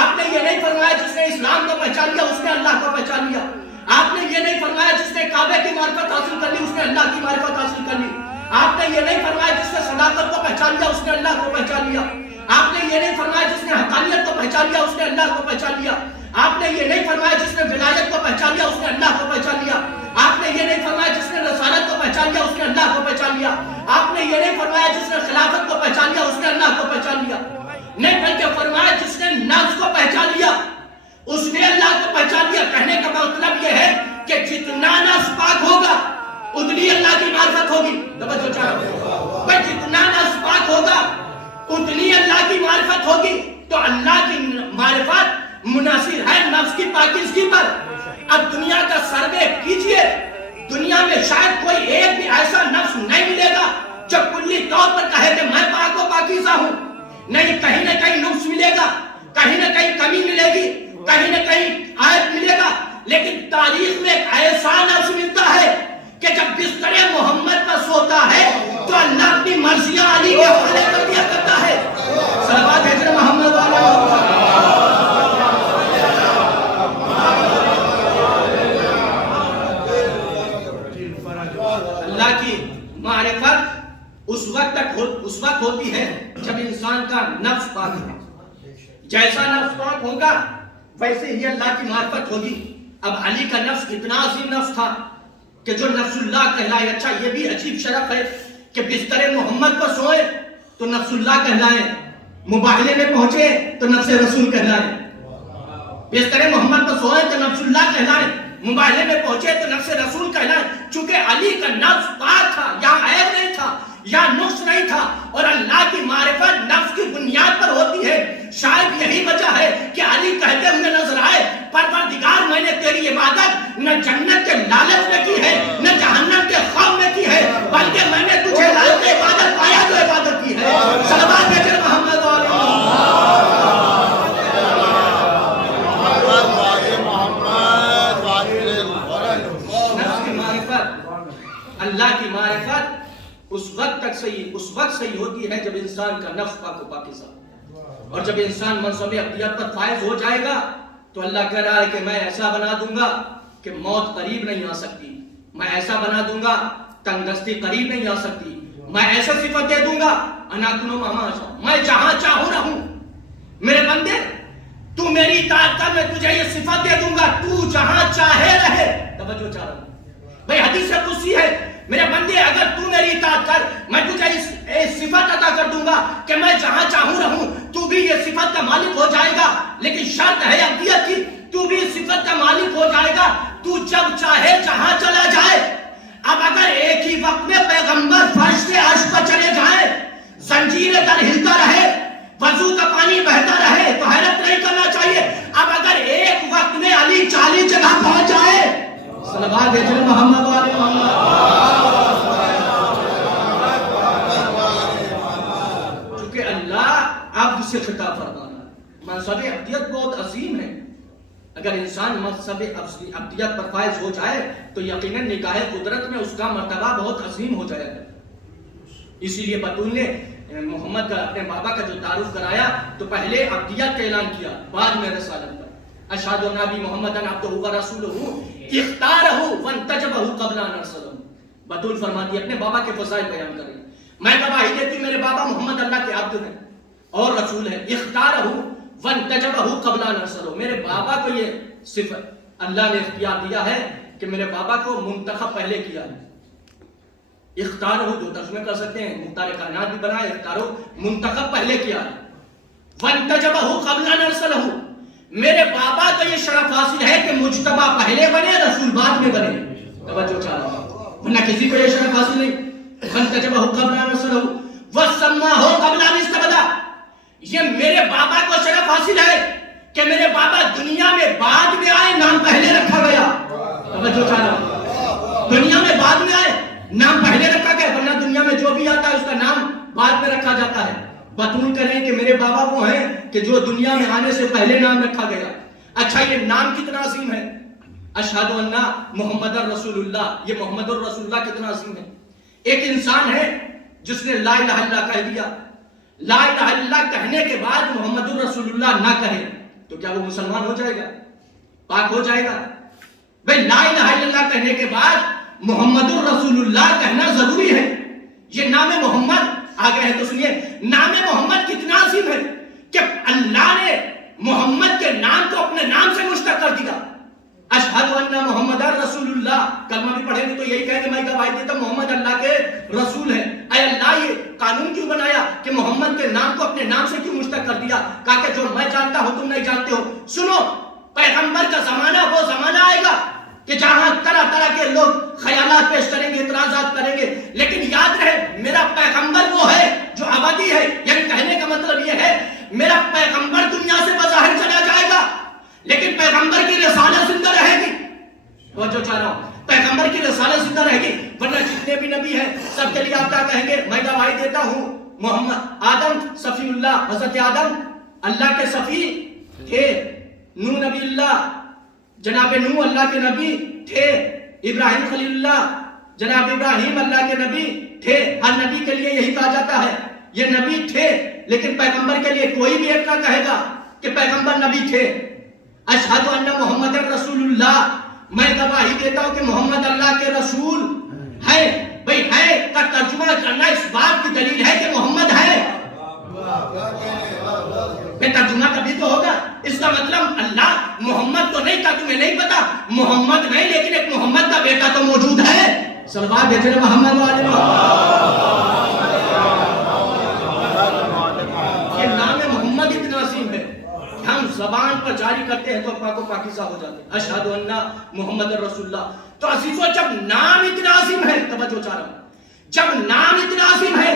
آپ نے یہ نہیں فرمایا جس نے اسلام کو پہچان لیا اس نے اللہ کو پہچان لیا. آپ نے یہ نہیں فرمایا جس نے کعبے کی معرفت حاصل کر لی اس نے اللہ کی معرفت حاصل کر لی. آپ نے یہ نہیں فرمایا جس نے صداقت کو پہچان لیا اس نے اللہ کو پہچان لیا. آپ نے یہ نہیں فرمایا جس نے حقانیت کو پہچان لیا اس نے اللہ کو پہچان لیا. آپ نے یہ نہیں فرمایا جس نے ولایت کو پہچان لیا اس نے اللہ کو پہچان لیا. آپ نے یہ نہیں فرمایا جس نے رسالت کو پہچان لیا اس نے اللہ کو پہچان لیا. آپ نے یہ نہیں فرمایا جس نے خلافت کو پہچان لیا اس نے اللہ کو پہچان لیا. نہیں بلکہ فرمایا جس نے نفس کو پہچان لیا اس نے اللہ کو پہچان لیا. کہنے کا مطلب یہ ہے کہ جتنا نفس پاک ہوگا اتنی اللہ کی معرفت ہوگی. توجہ چاہو بھائی، جتنا نفس پاک ہوگا اتنی اللہ کی معرفت ہوگی. تو اللہ کی معرفت منحصر ہے نفس کی پاکیزگی پر. اب دنیا کا سروے کیجئے، دنیا میں شاید کوئی ایک بھی ایسا نفس نہیں ملے گا جو کلی طور پر کہے کہ میں پاک و پاکیزہ ہوں. نہیں، کہیں نہ کہیں نقص ملے گا، کہیں نہ کہیں کمی ملے گی، کہیں نہ کہیں عیب ملے گا. لیکن تاریخ میں ایک ایسا نفس ملتا ہے کہ جب بستر محمد پر سوتا ہے تو اللہ اپنی مرضیاں علی کے حوالے کر دیا کرتا ہے. صلوات بھیجو محمد والے. اللہ کی معرفت اس وقت ہوتی ہے جب انسان کا نفس پاک ہے. جیسا نفس پاک ہوگا ویسے ہی اللہ کی معرفت ہوگی. اب علی کا نفس اتنا عظیم نفس تھا کہ جو نفس اللہ کہلائے. اچھا یہ بھی عجیب شرف ہے کہ بستر محمد پر سوئے تو نفس اللہ کہلائے, مباہلے میں پہنچے تو نفس رسول کہلائے. بستر محمد پر سوئے تو نفس اللہ کہلائے, مباہلے میں پہنچے تو نفس رسول کہلائے. چونکہ علی کا نفس پاک تھا, یا عیب نہیں تھا, یا نقص نہیں تھا, اور اللہ کی معرفت نفس کی بنیاد پر ہوتی ہے. شاید یہی وجہ ہے کہ علی کہتے ہوئے نظر آئے, پروردگار میں نے تیری عبادت نہ جنت کے لالچ میں کی ہے, نہ جہنم کے خوف میں کی ہے, بلکہ میں نے تجھے لائق عبادت پایا جو عبادت کی ہے. صلوات بھیجے محمد علیہ نفس کی معرفت, اللہ کی معرفت اس وقت صحیح ہوتی ہے جب انسان کا نفس پاک و پاکیزہ, اور جب انسان منصب ابدیت پر فائز ہو جائے گا تو اللہ کہہ رہا ہے کہ میں ایسا بنا دوں گا کہ موت قریب نہیں آ سکتی, میں ایسا بنا دوں گا تنگدستی قریب نہیں آ سکتی, میں ایسا صفت دے دوں گا انا کنو ماما اشاء, میں جہاں چاہوں رہوں. میرے بندے تو میری اطاعت کر, میں تجھے یہ صفت دے دوں گا, تو جہاں چاہے رہے. توجہ چاہ رہا ہوں بھئی, حدیث قدسی ہے, میرے بندے اگر تو میری اطاعت کر میں تجھے اس صفت عطا کر دوں گا کہ میں جہاں چاہوں رہوں, تو بھی یہ صفت کا مالک ہو جائے گا. لیکن شرط ہے ابدیت کی, تو بھی اس صفت کا مالک ہو جائے گا, تو جب چاہے جہاں چلا جائے. اب اگر ایک ہی وقت میں پیغمبر فرش سے عرش پر چلے جائیں, زنجیر در ہلتا رہے, وضو کا پانی بہتا رہے, تو حیرت نہیں کرنا چاہیے. اب اگر ایک وقت میں علی 40 جگہ پہنچ جائے, صلوات بھیجے محمد علیہ محمد. چونکہ اللہ عبد سے خطاب فرما رہا ہے. منصب ابدیت بہت عظیم ہے. اگر انسان منصب ابدیت پر فائز ہو جائے تو یقیناً نگاہ قدرت میں اس کا مرتبہ بہت عظیم ہو جائے گا. اسی لیے بطول نے محمد کا اپنے بابا کا جو تعارف کرایا تو پہلے ابدیت کا اعلان کیا, بعد میں رسالت کا. اشہد ان نبی محمدن عبدہ و رسولہ اختارہ وانتجبہ قبل ان ارسلہ. بطول فرماتی اپنے بابا کے فضائل بیان کر رہی, میں گواہی دیتی میرے بابا محمد اللہ کے عبد ہیں اور رسول ہیں. اختارہ وانتجبہ قبل ان ارسلہ, میرے بابا کو یہ صفت اللہ نے اختیار دیا ہے کہ میرے بابا کو منتخب پہلے کیا ہے. اختارہ جو ترجمہ کر سکتے ہیں, مختار کائنات بھی بنا ہے, اختارہ منتخب پہلے کیا ہے. وانتجبہ قبل ان ارسلہ, میرے بابا کا یہ شرف حاصل ہے کہ مجتبہ پہلے بنے, رسول بعد میں بنے. توجہ چاہ رہا ہوں, ورنہ کسی کو یہ شرف حاصل نہیں. وانتجبہ قبل ان ارسلہ وسماہ قبل ان استبدأ, یہ میرے بابا کو شرف حاصل ہے کہ میرے بابا دنیا میں بعد میں آئے, نام پہلے رکھا گیا. توجہ چاہ رہا ہوں, دنیا میں بعد میں آئے, نام پہلے رکھا گیا, ورنہ دنیا میں جو بھی آتا ہے اس کا نام بعد میں رکھا جاتا ہے. بطول کریں کہ میرے بابا وہ ہیں کہ جو دنیا میں آنے سے پہلے نام رکھا گیا. اچھا یہ نام کتنا عظیم ہے, اشہد ان محمد رسول اللہ, یہ محمد الرسول اللہ کتنا عظیم ہے. ایک انسان ہے جس نے لا الہ الا اللہ کہہ دیا, لا الہ الا اللہ کہنے کے بعد محمد الرسول اللہ نہ کہے تو کیا وہ مسلمان ہو جائے گا, پاک ہو جائے گا؟ بھئی لا الہ الا اللہ کہنے کے بعد محمد الرسول اللہ کہنا ضروری ہے. یہ نام محمد آگے ہے تو سنیے, نام محمد کتنا عظیم ہے کہ اللہ نے محمد کے نام کو اپنے نام سے مشتق کر دیا. اشہد ان محمد رسول اللہ, کلمہ بھی پڑھیں گے تو یہی کہیں کہ میں گواہی دیتا محمد اللہ کے رسول ہیں. اے اللہ یہ قانون کیوں بنایا کہ محمد کے نام کو اپنے نام سے کیوں مشتق کر دیا؟ کہا کہ جو میں جانتا ہوں تم نہیں جانتے ہو. سنو, پیغمبر کا زمانہ وہ زمانہ آئے گا کہ جہاں طرح طرح کے لوگ خیالات پیش کریں گے, اعتراضات کریں گے, لیکن یاد رہے میرا پیغمبر وہ ہے جو ابدی ہے. یعنی کہنے کا مطلب یہ ہے میرا پیغمبر دنیا سے بظاہر چلا جائے گا لیکن پیغمبر کی رسالت زندہ رہے گی. توجہ چاہ رہا ہوں, پیغمبر کی رسالت زندہ رہے گی. ورنہ جتنے بھی نبی ہیں سب کے لیے آپ کیا کہیں گے, میں گواہی دیتا ہوں محمد آدم صفی اللہ, حضرت آدم اللہ کے صفی تھے, نوح نبی اللہ جناب نوح اللہ کے نبی تھے, ابراہیم خلیل اللہ جناب ابراہیم اللہ کے نبی تھے. ہر نبی کے لیے یہی کہا جاتا ہے یہ نبی تھے, لیکن پیغمبر کے لیے کوئی بھی ایک نہ کہے گا کہ پیغمبر نبی تھے. اشہد ان محمد رسول اللہ, میں گواہی دیتا ہوں کہ محمد اللہ کے رسول ہے. بھئی ہے کا ترجمہ کرنا اس بات کی دلیل ہے کہ محمد ہے. بے ترجمہ کبھی تو ہوگا, اس کا مطلب اللہ محمد تو نہیں تھا, تمہیں نہیں پتا محمد نہیں لیکن ایک محمد کا بیٹا تو موجود ہے. صلوات بھیجے محمد والے یہ نام محمد اتنا عظیم ہے ہم زبان پر جاری کرتے ہیں تو پاک و پاکیزہ ہو جاتے ہیں. اشہد ان محمد رسول اللہ. تو عزیزو جب نام اتنا عظیم ہے, توجہ چاہ رہا ہوں, جب نام اتنا عظیم ہے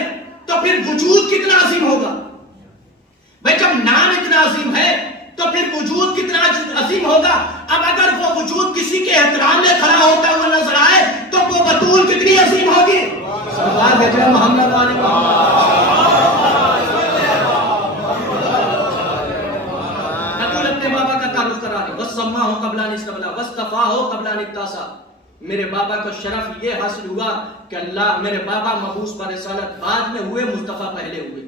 تو پھر وجود کتنا عظیم ہوگا بھائی. جب نام اتنا عظیم ہے تو پھر وجود کتنا عظیم ہوگا. اب اگر وہ وجود کسی کے احترام میں کھڑا ہوتا ہوا نظر آئے تو وہ بطول کتنی عظیم ہوگی. صلوات بھیجے محمد والے بطول اپنے بابا کا تعارف کرا رہے. وَسَمَّاهُ قَبْلَ أَنْ يَسْتَبْلَغَ وَاسْتَفَاهُ قَبْلَ أَنْ يَبْتَعَثَ. میرے بابا کو شرف یہ حاصل ہوا کہ اللہ میرے بابا مبعوث پر رسالت بعد میں ہوئے, مصطفیٰ پہلے ہوئے.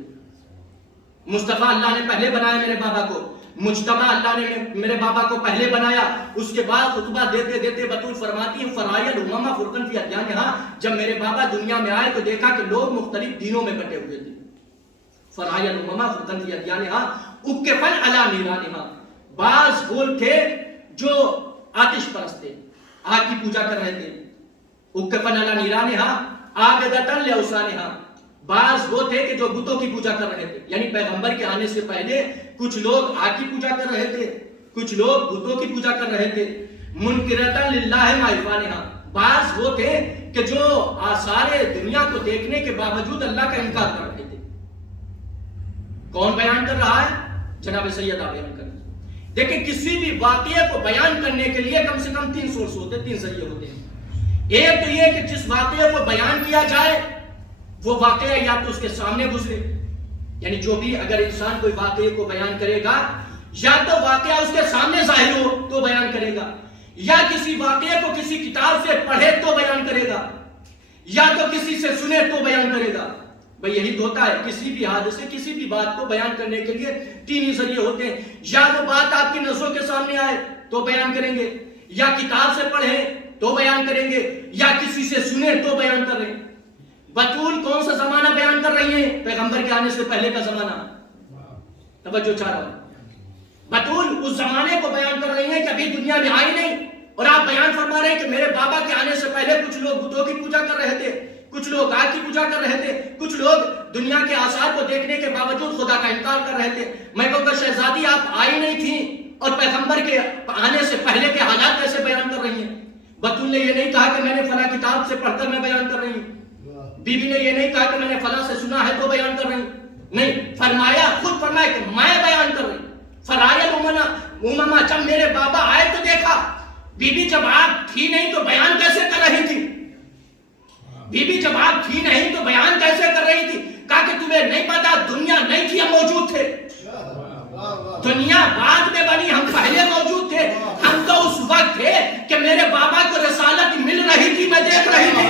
مصطفیٰ اللہ نے پہلے بنایا میرے بابا کو, مجتبی اللہ نے میرے بابا کو پہلے بنایا. اس کے بعد خطبہ دیتے دیتے بطول فرماتی ہیں فرائض الامم فرقا فی ادیانہا. جب میرے بابا دنیا میں آئے تو دیکھا کہ لوگ مختلف دینوں میں بٹے ہوئے تھے. فرائض الامم فرقا فی ادیانہا اکفا علی نیرانہا. بعض وہ تھے جو آتش پرست تھے, آگ کی پوجا کر رہے تھے. اکفا علی نیرانہا عابدۃ لاوثانہا. بعض وہ تھے کہ جو بتوں کی پوجا کر رہے تھے, یعنی پیغمبر کے آنے سے پہلے کچھ لوگ آگ کی پوجا کر رہے تھے, کچھ لوگ بتوں کی پوجا کر رہے تھے. منکرۃ للہ ما یفعلھا. بعض وہ تھے کہ جو آثار دنیا کو دیکھنے کے باوجود اللہ کا انکار کر رہے تھے. کون بیان کر رہا ہے؟ جناب سیدہ بیان کر رہے ہیں. دیکھیں کسی بھی واقعے کو بیان کرنے کے لیے کم سے کم 3 سورس ہوتے ہیں, 3 ذریعے ہوتے ہیں. ایک تو یہ کہ جس واقعے کو بیان کیا جائے وہ واقعہ یا تو اس کے سامنے گزرے, یعنی جو بھی اگر انسان کوئی واقعے کو بیان کرے گا یا تو واقعہ اس کے سامنے ظاہر ہو تو بیان کرے گا, یا کسی واقعے کو کسی کتاب سے پڑھے تو بیان کرے گا, یا تو کسی سے سنے تو بیان کرے گا. بھئی یہی تو ہوتا ہے, کسی بھی حادثے کسی بھی بات کو بیان کرنے کے لیے 3 ہی ذریعے ہوتے ہیں. یا وہ بات آپ کی نظروں کے سامنے آئے تو بیان کریں گے, یا کتاب سے پڑھیں تو بیان کریں گے, یا کسی سے سنے تو بیان کر رہے ہیں. بطول کون سا زمانہ بیان کر رہی ہیں؟ پیغمبر کے آنے سے پہلے کا زمانہ. توجہ چاہ رہا ہوں, بطول اس زمانے کو بیان کر رہی ہیں کہ ابھی دنیا میں آئی نہیں, اور آپ بیان فرما رہے ہیں کہ میرے بابا کے آنے سے پہلے کچھ لوگ بتوں کی پوجا کر رہے تھے, کچھ لوگ آگ کی پوجا کر رہے تھے, کچھ لوگ دنیا کے آثار کو دیکھنے کے باوجود خدا کا انکار کر رہے تھے. میں کہوں گا شہزادی آپ آئی نہیں تھی اور پیغمبر کے آنے سے پہلے کے حالات کیسے بیان کر رہی ہیں؟ بطول نے یہ نہیں کہا کہ میں نے فلاں کتاب سے پڑھ کر میں بیان کر رہی ہوں, بی بی نے یہ نہیں کہا کہ میں نے فلاں سے سنا ہے تو بیان کر رہی ہوں. نہیں, فرمایا خود فرمایا کہ میں بیان کر رہی ہوں. فرائض الامم. جب میرے بابا آئے تو دیکھا. بی بی جب آپ تھی نہیں تو بیان کیسے کر رہی تھی؟ بی بی جب آپ تھی نہیں تو بیان کیسے کر رہی تھی؟ کہا کہ تمہیں نہیں پتا دنیا نہیں تھی, ہم موجود تھے. دنیا بعد میں بنی, ہم پہلے موجود تھے. ہم تو اس وقت تھے کہ میرے بابا کو رسالت مل رہی تھی, میں دیکھ رہی تھی.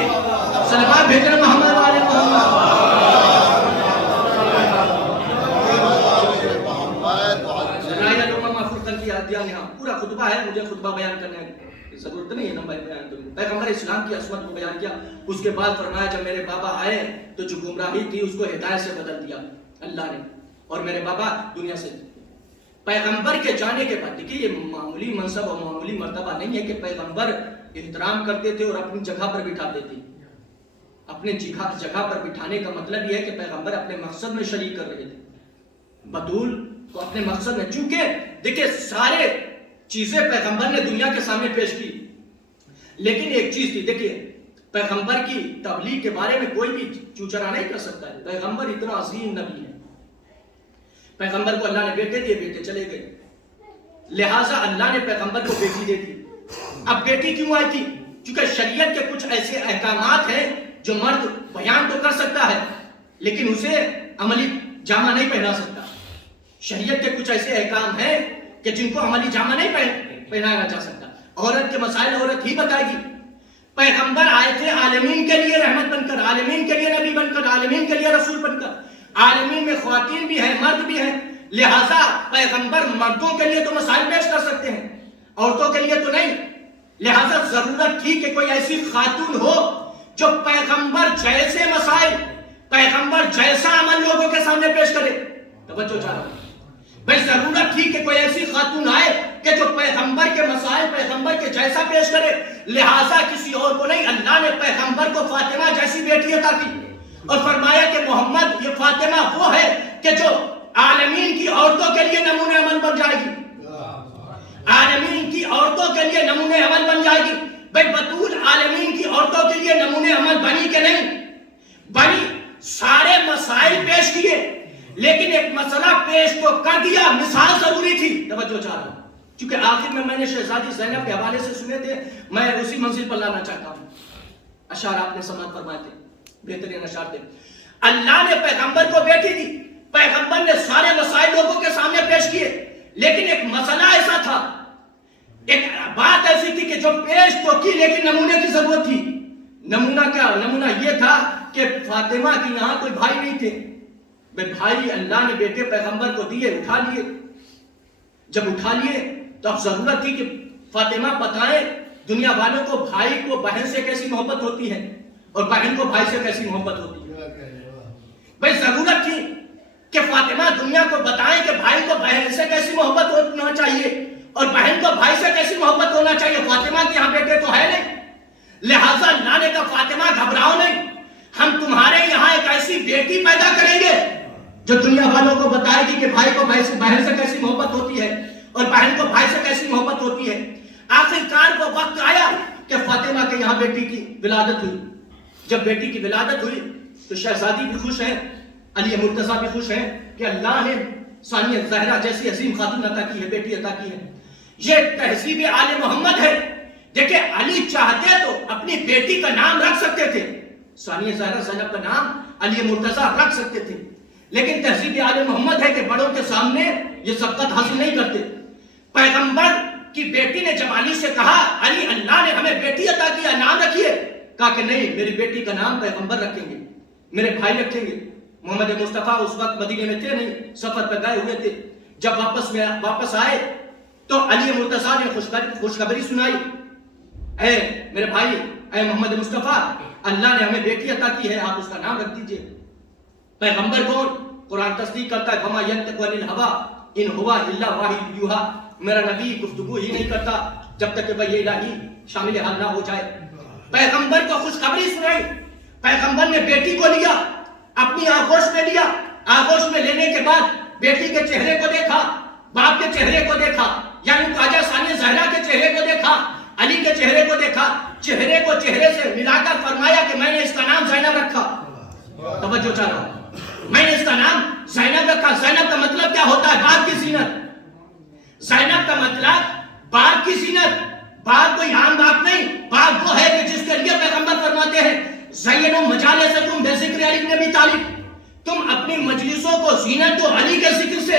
صلوات بھیجنا محمد والے پورا خطبہ ہے, مجھے خطبہ بیان کرنے کی ضرورت نہیں ہے نا, میں بیان کروں. پیغمبر اسلام کی عصمت کو بیان کیا. اس کے بعد فرمایا جب میرے بابا آئے تو جو گمراہی تھی اس کو ہدایت سے بدل دیا اللہ نے, اور میرے بابا دنیا سے. پیغمبر کے جانے کے بعد دیکھیے یہ معمولی منصب اور معمولی مرتبہ نہیں ہے کہ پیغمبر احترام کرتے تھے اور اپنی جگہ پر بٹھاتے تھے. اپنے جگہ پر بٹھانے کا مطلب یہ ہے کہ پیغمبر اپنے مقصد میں شریک کر رہے تھے. بطول کو اپنے مقصد میں, چونکہ دیکھیں سارے چیزیں پیغمبر نے دنیا کے سامنے پیش کی, لیکن ایک چیز تھی. دیکھیے پیغمبر کی تبلیغ کے بارے میں کوئی بھی چوچرا نہیں کر سکتا ہے. پیغمبر اتنا عظیم نبی ہے. پیغمبر کو اللہ نے بیٹے دیے, بیٹے چلے گئے, لہٰذا اللہ نے پیغمبر کو بیٹی دے دی. اب بیٹی کیوں آئی تھی؟ چونکہ شریعت کے کچھ ایسے احکامات ہیں جو مرد بیان تو کر سکتا ہے لیکن اسے عملی جامہ نہیں پہنا سکتا. شریعت کے کچھ ایسے احکام ہیں کہ جن کو عملی جامہ نہیں پہنایا جا سکتا. عورت کے مسائل عورت ہی بتائے گی. پیغمبر آئے تھے عالمین کے لیے رحمت بن کر, عالمین کے لیے نبی بن کر, عالمین کے لیے رسول بن کر. عالمین میں خواتین بھی ہیں, مرد بھی ہیں, لہٰذا پیغمبر مردوں کے لیے تو مسائل پیش کر سکتے ہیں, عورتوں کے لیے تو نہیں. لہٰذا ضرورت تھی کہ کوئی ایسی خاتون ہو جو پیغمبر جیسے مسائل, پیغمبر جیسا عمل لوگوں کے سامنے پیش کرے. توجہ چاہتا ہوں بھائی, ضرورت تھی کہ کوئی ایسی خاتون آئے کہ جو پیغمبر کے مسائل پیغمبر کے جیسا پیش کرے، لہٰذا کسی اور کو نہیں، اللہ نے پیغمبر کو فاطمہ جیسی بیٹی عطا کی اور فرمایا کہ محمد یہ فاطمہ وہ ہے کہ جو عالمین کی عورتوں کے لیے نمونہ عمل بن جائے گی، عالمین کی عورتوں کے لیے نمونہ عمل بن جائے گی۔ بھئی بطول عالمین کی عورتوں کے لیے نمونہ عمل بنی کہ نہیں بنی؟ سارے مسائل پیش کیے لیکن ایک مسئلہ پیش تو کر دیا، مثال ضروری تھی۔ توجہ چاہ رہا ہوں چونکہ آخر میں نے شہزادی زینب کے حوالے سے سنے تھے، میں اسی منزل پر لانا چاہتا ہوں۔ اشعار آپ نے سماعت فرمائے تھے، بہترین اشعار تھے۔ اللہ نے پیغمبر کو بیٹی دی، پیغمبر نے سارے مسائل لوگوں کے سامنے پیش کیے، لیکن ایک مسئلہ ایسا تھا، ایک بات ایسی تھی کہ جو پیش تو کی لیکن نمونے کی ضرورت تھی۔ نمونہ کیا؟ نمونہ یہ تھا کہ فاطمہ کی یہاں کوئی بھائی نہیں تھے۔ بھائی اللہ نے بیٹے پیغمبر کو دیے، اٹھا لیے۔ جب اٹھا لیے تو اب ضرورت تھی کہ فاطمہ بتائیں دنیا والوں کو بھائی کو بہن سے کیسی محبت ہوتی ہے اور بہن کو بھائی سے کیسی محبت ہوتی ہے۔ بھائی ضرورت تھی کہ فاطمہ دنیا کو بتائیں کہ بھائی کو بہن سے کیسی محبت ہونا چاہیے اور بہن کو بھائی سے کیسی محبت ہونا چاہیے۔ فاطمہ کے یہاں بیٹے تو ہے نہیں، لہٰذا اللہ نے کہا فاطمہ گھبراؤ نہیں، ہم تمہارے یہاں ایک ایسی بیٹی پیدا کریں گے جو دنیا والوں کو بتائے گی کہ بھائی کو بہن سے کیسی محبت ہوتی ہے اور بہن کو بھائی سے کیسی محبت ہوتی ہے۔ آخر کار وہ وقت آیا کہ فاطمہ کے یہاں بیٹی کی ولادت ہوئی۔ جب بیٹی کی ولادت ہوئی تو شہزادی بھی خوش ہے، علی مرتضیٰ بھی خوش ہے کہ اللہ نے ثانیہ زہرا جیسی عظیم خاتون عطا کی ہے، بیٹی عطا کی ہے۔ یہ تہذیب آل محمد ہے۔ دیکھیں علی چاہتے تو اپنی بیٹی کا نام رکھ سکتے تھے، ثانیہ زہرا زینب کا نام علی مرتضیٰ رکھ سکتے تھے، لیکن تہذیب آل محمد ہے کہ بڑوں کے سامنے یہ سبقت حاصل نہیں کرتے۔ پیغمبر کی بیٹی نے جب علی سے کہا علی اللہ نے ہمیں بیٹی عطا کیا، نام رکھیے، کہا کہ نہیں، میری بیٹی کا نام پیغمبر رکھیں گے، میرے بھائی رکھیں گے۔ محمد مصطفیٰ اس وقت مدینے میں تھے نہیں، سفر پہ گئے ہوئے تھے۔ جب واپس آئے تو علی مرتضیٰ نے خوشخبری سنائی، اے میرے بھائی، اے محمد مصطفیٰ، اللہ نے ہمیں بیٹی عطا کی ہے، آپ اس کا نام رکھ دیجئے۔ پیغمبر کون؟ قرآن تصدیق کرتا ہے وما ینطق عن الہویٰ ان ہوا الا وحی یوحیٰ، میرا نبی گفتگو ہی نہیں کرتا جب تک کہ وحی الہی شامل حال نہ ہو جائے۔ پیغمبر کو خوشخبری سنائی، پیغمبر نے بیٹی کو لیا، اپنی آغوش میں لیا، آغوش میں لینے کے بعد بیٹی کے چہرے کو دیکھا، باپ کے چہرے کو دیکھا، یعنی خواجہ ثانیہ زہرا کے چہرے کو دیکھا، علی کے چہرے کو دیکھا، چہرے کو چہرے سے ملا کر فرمایا کہ میں نے اس کا نام زینب رکھا۔ توجہ چاہ رہا ہوں، میں نے اس کا نام زینب رکھا۔ زینب کا مطلب کیا ہوتا ہے؟ باپ کی زینت۔ زینب کا مطلب باپ کی زینت۔ باپ کوئی عام باپ نہیں، باپ وہ ہے کہ جس کے لیے پیغمبر فرماتے ہیں زینوا مجالسکم بذکر علی بن ابی طالب، تم اپنی مجلسوں کو زینت دو علی کے ذکر سے۔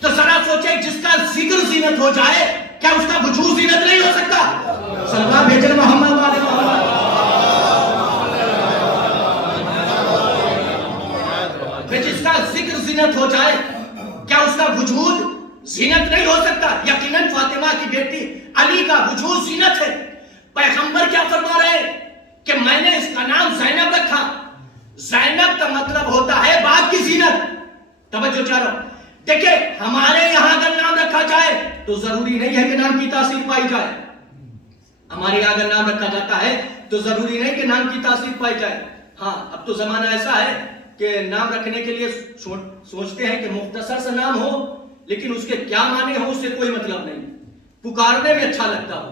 تو ذرا سوچیں جس کا ذکر زینت ہو جائے کیا اس کا وجود زینت نہیں ہو سکتا؟ صلوات بھیجیں محمد والے محمد۔ جس کا ذکر زینت ہو جائے کیا اس کا وجود زینت نہیں ہو سکتا؟ یقیناً فاطمہ کی بیٹی علی کا وجود زینت ہے۔ پیغمبر کیا فرما رہے ہیں کہ میں نے اس کا نام زینب رکھا۔ زینب کا مطلب ہوتا ہے باپ کی زینت۔ توجہ چاہ رہا ہوں، دیکھیں ہمارے یہاں اگر نام رکھا جائے تو ضروری نہیں ہے کہ نام کی تاثیر پائی جائے۔ ہمارے یہاں اگر نام رکھا جاتا ہے تو ضروری نہیں کہ نام کی تاثیر پائی جائے۔ ہاں اب تو زمانہ ایسا ہے کہ نام رکھنے کے لیے سوچتے ہیں کہ مختصر سے نام ہو لیکن اس کے کیا معنی ہو اس سے کوئی مطلب نہیں، پکارنے میں اچھا لگتا ہو،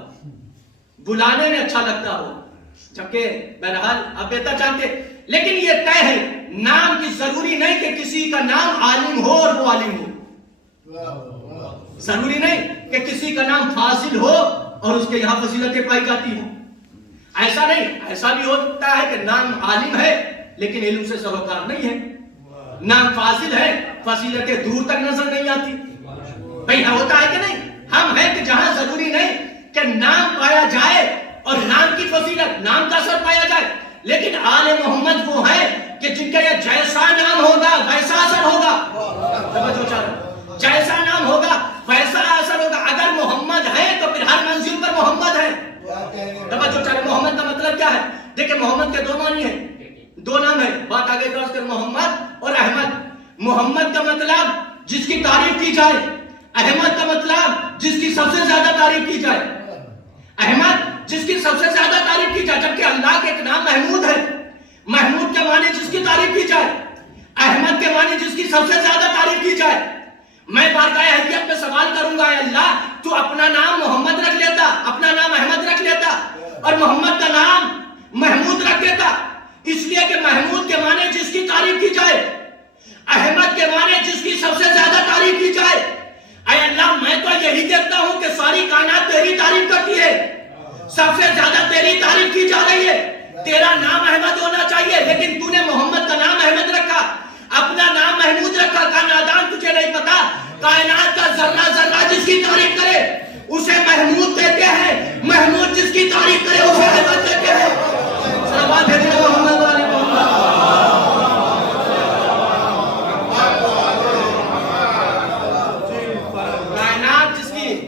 بلانے میں اچھا لگتا ہو، جبکہ بہرحال آپ بہتر جانتے، لیکن یہ طے ہے نام کی ضروری نہیں کہ کسی کا نام عالم ہو اور وہ عالم ہو، ضروری نہیں کہ کسی کا نام فاضل ہو اور اس کے یہاں فضیلتیں پائی جاتی ہوں، ایسا نہیں۔ ایسا بھی ہوتا ہے کہ نام عالم ہے لیکن علم سے سروکار نہیں ہے، نام فاضل ہے فضیلتیں دور تک نظر نہیں آتی۔ بھئی ہوتا ہے کہ نہیں؟ ہم ہیں کہ جہاں ضروری نہیں کہ نام پایا جائے اور نام کی فضیلت، نام کا اثر پایا جائے، لیکن آل محمد وہ ہے کہ جن کا یہ جیسا نام ہوگا ویسا اثر ہوگا۔ توجہ چاہ رہا ہوں، جیسا نام ہوگا ویسا اثر ہوگا۔ اگر محمد ہے تو پھر ہر منزل پر محمد ہے۔ توجہ چاہ رہا ہوں، محمد کا مطلب کیا ہے؟ دیکھیں محمد کے دو معنی ہیں، دو نام ہے، بات آگے درست کر، محمد اور احمد۔ محمد کا مطلب جس کی تعریف کی جائے، احمد کا مطلب جس کی سب سے زیادہ تعریف کی جائے، احمد جس کی سب سے زیادہ تعریف کی جائے، جبکہ اللہ کے ایک نام محمود ہے، محمود کے معنی جس کی تعریف کی جائے، احمد کے معنی جس کی سب سے زیادہ تعریف کی جائے۔ میں بارگاہ اہلیت میں سوال کروں گا، اے اللہ تو اپنا نام محمد رکھ لیتا، اپنا نام احمد رکھ لیتا اور محمد کا نام محمود رکھ دیتا، اس لیے کہ محمود کے معنی جس کی تعریف کی جائے، احمد کے معنی جس کی سب سے زیادہ تعریف کی جائے۔ اے اللہ میں تو یہی دیکھتا ہوں کہ ساری کائنات تیری تعریف کرتی ہے، سب سے زیادہ تیری تعریف کی جا رہی ہے، تیرا نام احمد ہونا چاہیے، لیکن تو نے محمد کا نام احمد رکھا، اپنا نام محمود رکھا۔ کا نادان تجھے نہیں پتا کائنات کا ذرہ ذرہ جس کی تعریف کرے اسے محمود کہتے ہیں، محمود جس کی تعریف کرے اسے احمد کہتے ہیں۔ صلوات بھیجنا محمد والے محمد۔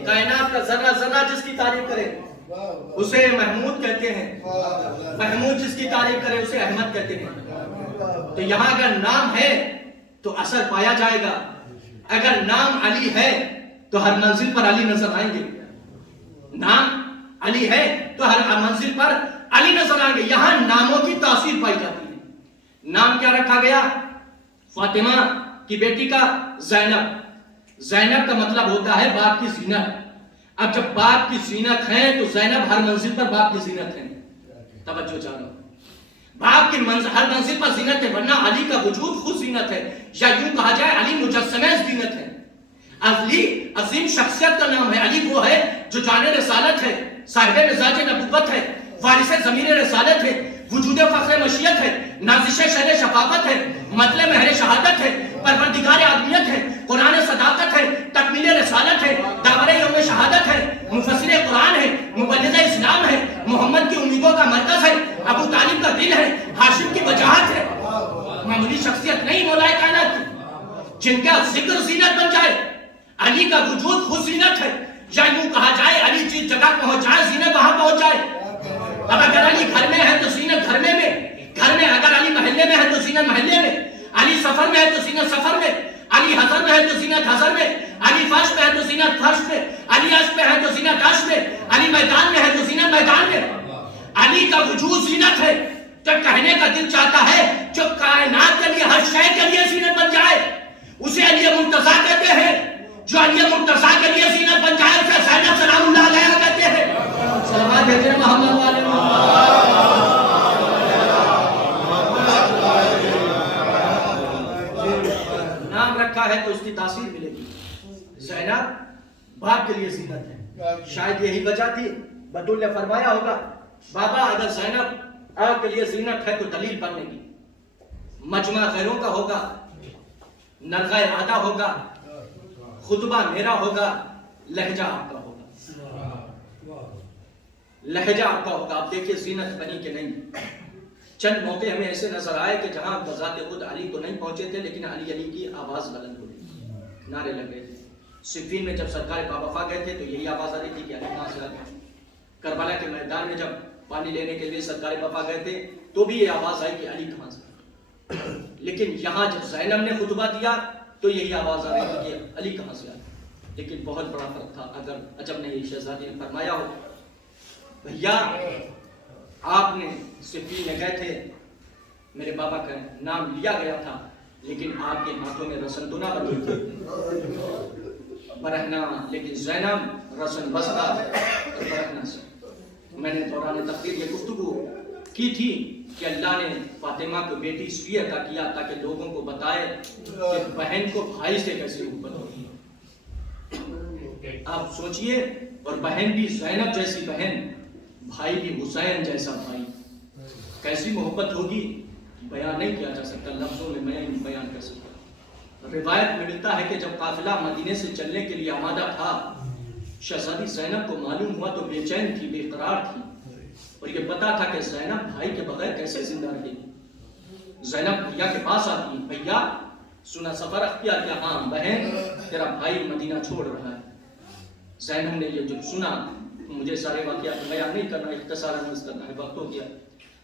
کائنات کا ذرہ ذرہ جس کی تعریف کرے اسے محمود کہتے ہیں، محمود جس کی تعریف کرے اسے احمد کہتے ہیں۔ تو یہاں اگر نام ہے تو اثر پایا جائے گا، اگر نام علی ہے تو ہر منزل پر علی نظر آئیں گے، نام علی ہے تو ہر منزل پر علی نظر آئیں گے۔ یہاں ناموں کی تاثیر پائی جاتی ہے۔ نام کیا رکھا گیا؟ فاطمہ کی بیٹی کا زینب۔ زینب کا مطلب ہوتا ہے باپ کی زینت۔ اب جب باپ کی زینت ہے تو زینب ہر منزل پر باپ کی زینت ہے۔ توجہ چاہو، باپ کی ہر منزل پر زینت ہے، ورنہ علی کا وجود خود زینت ہے، یا یوں کہا جائے علی مجسمہ زینت ہے۔ علی عظیم شخصیت کا نام ہے۔ علی وہ ہے جو جان رسالت ہے، صاحب مزاج نبوت ہے، وارث ضمیر رسالت ہے، وجود فخر مشیت ہے، نازش شر شفافت ہے، مطلب مہر شہادت ہے، پروردگار آدمیت ہے، قرآن صداقت ہے، تکمیل رسالت ہے، داور یوم شہادت ہے، مفسر قرآن ہے، مبلغ اسلام ہے، محمد کی امیدوں کا مرکز ہے، ابو طالب کا دل ہے، ہاشم کی وجاہت ہے۔ معمولی شخصیت نہیں مولا کائنات کی، جن کا ذکر زینت بن جائے۔ علی کا وجود خود زینت ہے، یا یوں کہا جائے علی جس جگہ پہنچ جائے زینت وہاں پہنچ جائے۔ اب اگر علی گھر میں ہے تو زینت گھر میں، گھر میں اگر علی محلے میں ہے تو زینت محلے میں، علی سفر میں ہے تو زینت سفر میں، علی حضر میں ہے تو زینت حضر میں، علی فرش میں ہے تو زینت فرش میں، علی عرش میں ہے تو زینت عرش میں، علی میدان میں ہے تو زینت میدان میں۔ علی کا وجود زینت ہے۔ تو کہنے کا دل چاہتا ہے جو کائنات کے لیے ہر شے کے لیے زینت بن جائے اسے علی مرتضیٰ کہتے ہیں، جو علی مرتضیٰ کے لیے زینت بن جائے اسے زینب سلام اللہ علیہ کہتے ہیں۔ صلوات بھیجے محمد والے محمد۔ نام رکھا ہے تو اس کی تاثیر ملے گی۔ زینب باپ کے لیے زینت ہے، شاید یہی وجہ تھی بدول نے فرمایا ہوگا بابا اگر زینب آپ کے لیے زینت ہے تو دلیل بننے کی، مجمع غیروں کا ہوگا، نرغہ ارادہ ہوگا، خطبہ میرا ہوگا، لہجہ آپ کا ہوگا، لہجہ آپ کا ہوگا۔ آپ دیکھیں زینت بنی کہ نہیں۔ چند موقع ہمیں ایسے نظر آئے کہ جہاں بذات خود علی تو نہیں پہنچے تھے لیکن علی علی کی آواز بلند ہو گئی، نعرے لگ گئے تھے۔ صفین میں جب سرکار پاپا گئے تھے تو یہی آواز آ رہی تھی کہ علی کہاں سے آ گئے۔ کربلا کے میدان میں جب پانی لینے کے لیے سرکار پاپا گئے تھے تو بھی یہ آواز آئی کہ علی کہاں سے۔ لیکن یہاں جب زینب نے خطبہ دیا تو یہی آواز آ رہی تھی کہ علی کہاں سے آ گئے۔ لیکن بہت بڑا فرق تھا۔ اگر عجب نے یہ شہزادی نے فرمایا ہو بھیا آپ نے صفین میں گئے تھے، میرے بابا کا نام لیا گیا تھا لیکن آپ کے ہاتھوں میں رسن تو نہ بنی تھی برہنا، لیکن زینب رسن بستا اور برہنا سے۔ میں نے دوران تقریر یہ گفتگو کی تھی کہ اللہ نے فاطمہ کو بیٹی اس لیے عطا کیا تاکہ لوگوں کو بتائے کہ بہن کو بھائی سے کیسے محبت ہوتی ہے۔ آپ سوچئے، اور بہن بھی زینب جیسی بہن، بھائی بھی حسین جیسا بھائی، کیسی محبت ہوگی بیان نہیں کیا جا سکتا، لفظوں میں میں بیان کر سکتا۔ روایت میں ملتا ہے کہ جب قافلہ مدینے سے چلنے کے لیے آمادہ تھا، شہزادی زینب کو معلوم ہوا تو بے چین تھی، بے قرار تھی، اور یہ پتا تھا کہ زینب بھائی کے بغیر کیسے زندہ رہے گی۔ زینب بھیا کے پاس آتی، بھیا سنا سفر اختیار کیا؟ ہاں بہن تیرا بھائی مدینہ چھوڑ رہا ہے۔ زینب نے یہ جو سنا، مجھے سارے واقعات بیان نہیں کرنا، اختصاراً عرض کرنا ہے، وقت ہو گیا۔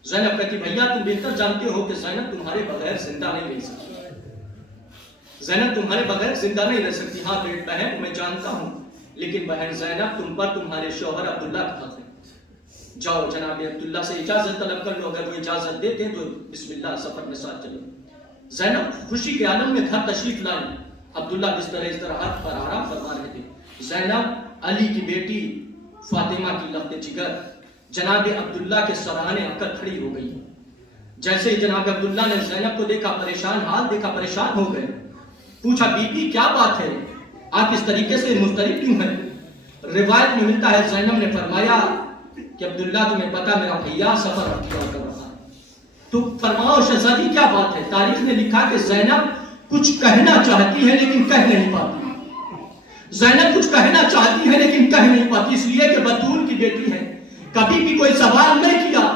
زینب کہتی بھیا تم بہتر جانتے ہو کہ زینب تمہارے بغیر زندہ نہیں رہ سکتی، زینب تمہارے بغیر زندہ نہیں رہ سکتی. ہاں بہن میں جانتا ہوں، لیکن بہن زینب تم پر تمہارے شوہر عبداللہ کا حق ہے. جاؤ جناب عبداللہ سے اجازت طلب کر لو، اگر وہ اجازت دیتے ہیں تو بسم اللہ سفر میں ساتھ چلو. زینب خوشی کے عالم میں گھر تشریف لائی. عبداللہ بستر استراحت پر آرام فرما رہے تھے. زینب علی کی بیٹی فاطمہ کی لخت جگر جناب عبداللہ کے سرانے آ کر کھڑی ہو گئی. جیسے ہی جناب عبداللہ نے زینب کو دیکھا، پریشان حال دیکھا، پریشان ہو گئے. پوچھا بی بی کیا بات ہے، آپ اس طریقے سے مضطرب کیوں ہیں؟ روایت میں ملتا ہے زینب نے فرمایا کہ عبداللہ تمہیں پتا میرا بھیا سفر کیا کر رہا ہے، تو فرماؤ شہزادی کیا بات ہے؟ تاریخ نے لکھا کہ زینب کچھ کہنا چاہتی ہے لیکن کہہ نہیں پاتی. زینب کچھ کہنا چاہتی ہے لیکن کہہ نہیں پاتی، اس لیے کہ بطول کی بیٹی ہے، کبھی بھی کوئی سوال نہیں کیا.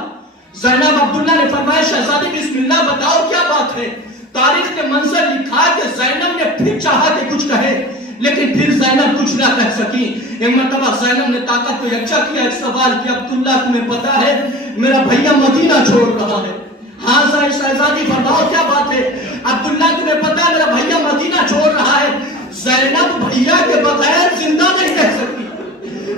زینب عبداللہ نے فرمایا شہزادی بسم اللہ بتاؤ کیا بات ہے. تاریخ کے منظر لکھا کہ زینب نے پھر چاہا کہ کچھ کہے لیکن پھر زینب کچھ نہ کہہ سکی. ایک مرتبہ زینب نے طاقت کو یکجا کیا، ایک سوال کیا عبداللہ تمہیں پتا ہے میرا بھیا مدینہ چھوڑ رہا ہے. ہاں شہزادی فرماؤ کیا بات ہے. عبداللہ تمہیں پتا ہے میرا بھیا مدینہ چھوڑ رہا ہے. زینب بھیا کے بغیر زندہ نہیں رہ سکتی،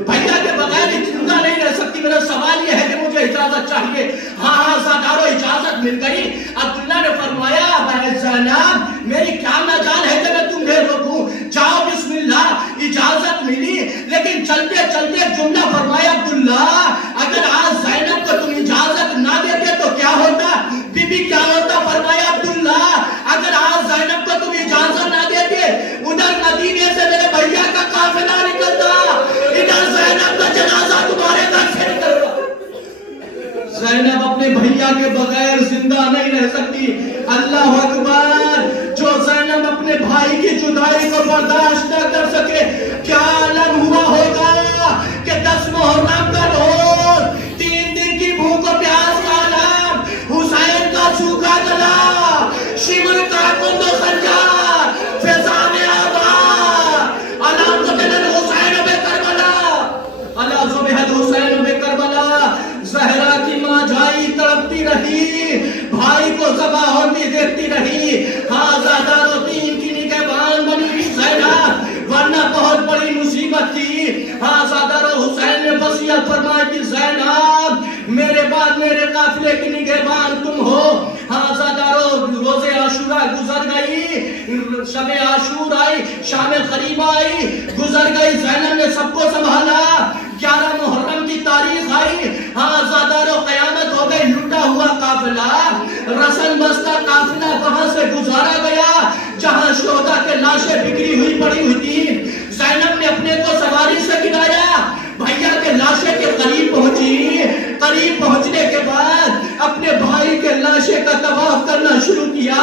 بھیا کے بغیر زندہ نہیں رہ سکتی. میرا سوال یہ ہے کہ مجھے اجازت چاہیے. ہاں سادارو اجازت مل گئی. عبداللہ نے فرمایا بہن زینب میری کیا مجال ہے کہ میں تمہیں روکوں، جاؤ بسم اللہ. اجازت ملی لیکن چلتے چلتے ایک جملہ فرمایا عبداللہ اگر آج زینب کو تم اجازت نہ دیتے تو کیا ہوتا، بی بی کیا ہوتا؟ فرمایا عبداللہ اگر آج زینب کو تم اجازت نہ دیتے ادھر مدینے سے میرے بھیا کا قافلہ نکلتا، ادھر زینب کا جنازہ تمہارے گھر سے نکلتا. زینب اپنے بھیا کے بغیر زندہ نہیں رہ سکتی. اللہ اکبر. جو زینب اپنے بھائی کی جدائی کو برداشت نہ کر سکے، کیا عالم ہوا ہوگا کہ 10 محرم کا روز 3 دن کی بھوک و پیاس کا عالم، حسین کا سوکھا گلا، شمر کا کند و خنجر، فضا میں آباد، علام قتل الحسین بے کربلا، علام ذبح حسین بے کربلا. زہرا کی ماں جائی تڑپتی رہی، بھائی کو ذبح ہوتی دیکھتی رہی. ہاں زادار و دین کی نگہبان بنی زینب، ورنہ بہت بڑی مصیبت تھی. ہاں زادار و حسین نے وصیت فرمائی کہ زینب میرے بعد میرے قافلے کی نگہبان تم ہو. ہاں زادار و روز عاشورہ گزر گئی، شب عاشور آئی، شام قریب آئی، گزر گئی. زینب نے سب کو سنبھالا. 11 محرم کی تاریخ آئی. ہاں زادار و قیامت ہو گئی. لٹا ہوا قافلہ، رسن بستہ قافلہ کہاں سے گزارا گیا جہاں شہداء کے لاشیں بکھری ہوئی پڑی ہوئی تھی. زینب نے اپنے کو سواری سے گرایا، بھیا کے لاشیں کے قریب پہنچی. قریب پہنچنے کے بعد اپنے بھائی کے لاشیں کا طواف کرنا شروع کیا.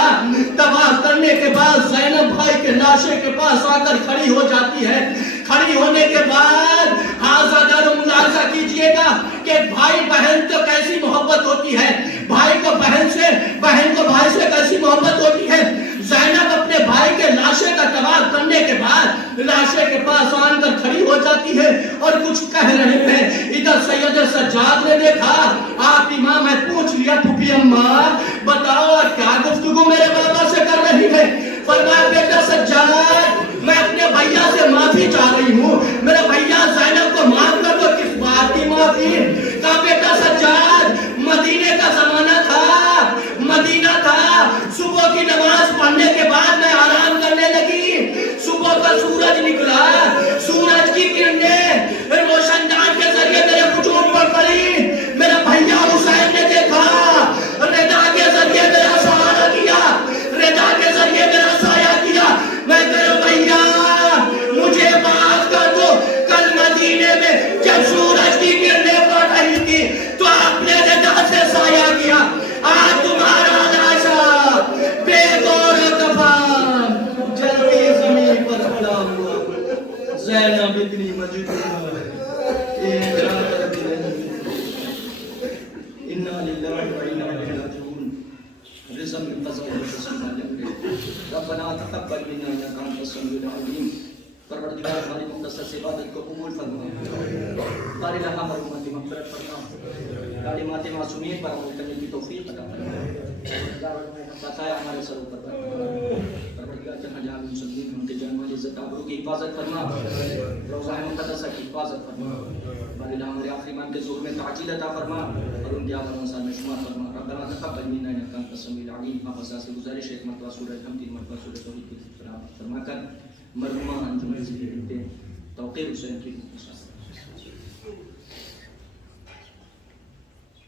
طواف کرنے کے بعد زینب بھائی کے لاشیں کے پاس آ کر کھڑی ہو جاتی ہے. کھڑی ہونے کے بعد آزادار ملاحظہ کیجئے گا کہ بھائی بہن تو کیسی محبت ہوتی ہے، بھائی کو بہن سے، بہن کو بھائی سے کیسی محبت ہوتی ہے. زینب اپنے بھائی کے لاشیں کا طواف کرنے کے بعد لاشیں کے پاس آن کر کھڑی ہو جاتی ہے اور کچھ کہہ رہے ہیں. ادھر سید سجاد نے دیکھا، آپ امام ہے، پوچھ لیا پھوپھی اماں بتاؤ کیا گفتگو میرے بابا سے کر رہی ہے. فرمایا بیٹا سجاد میں اپنے بھیا سے معافی چاہ رہی ہوں، میرے بھیا زینب کو معاف کر دو. کس بات کی معافی؟ کہا بیٹا سجاد مدینے کا زمانہ تھا، مدینہ تھا، صبح کی نماز پڑھنے کے بعد میں آرام کرنے لگی. صبح کا سورج نکلا، سورج کی کرنیں روشن دان کے ذریعے میرے وجود پر پڑی. میرا بھیا حسین نے دیکھا، رضا کے ذریعے میرا سہارا کیا، رضا کے ذریعے میرا سایہ کیا. میں کہوں بھیا مجھے معاف کر دو، کل مدینے میں جب سورج کی کرنیں پڑ رہی تھی تو آپ نے رضا سے سایہ کیا. آج تمہارا لاشا بے گور کفن جلتی زمین پر پڑا ہوا. زینب اتنی مجبور انا للہ و انا الیہ راجعون. رزق من فضل رسول اللہ ربنا تقبل منا انک انت السمیع العلیم. پروردگار ہماری مقدس عبادت کو قبول فرما، قاری لہا مرحومت مغفرت فرما، تعلیمات معصومین پر عمل کرنے کی توفیق عطا فرما. پروردگار ہمارے سروں پر پروردگار جہاں جہاں حفاظت فرما، روضہ مقدسہ کی حفاظت فرما، والدہ ہمارے آخری مان کے ظہور میں تعجیل عطا فرما اور ان کے آخر انسان میں شمار فرما۔ ربنا تقبل منا انک انت السمیع العلیم۔ آپ حضرات سے گزارش ہے ایک مرتبہ سورہ ہم 3 مرتبہ سورہ توحید کی تلاوت فرما کر مرحومہ انجمن سے توقیر حسین کی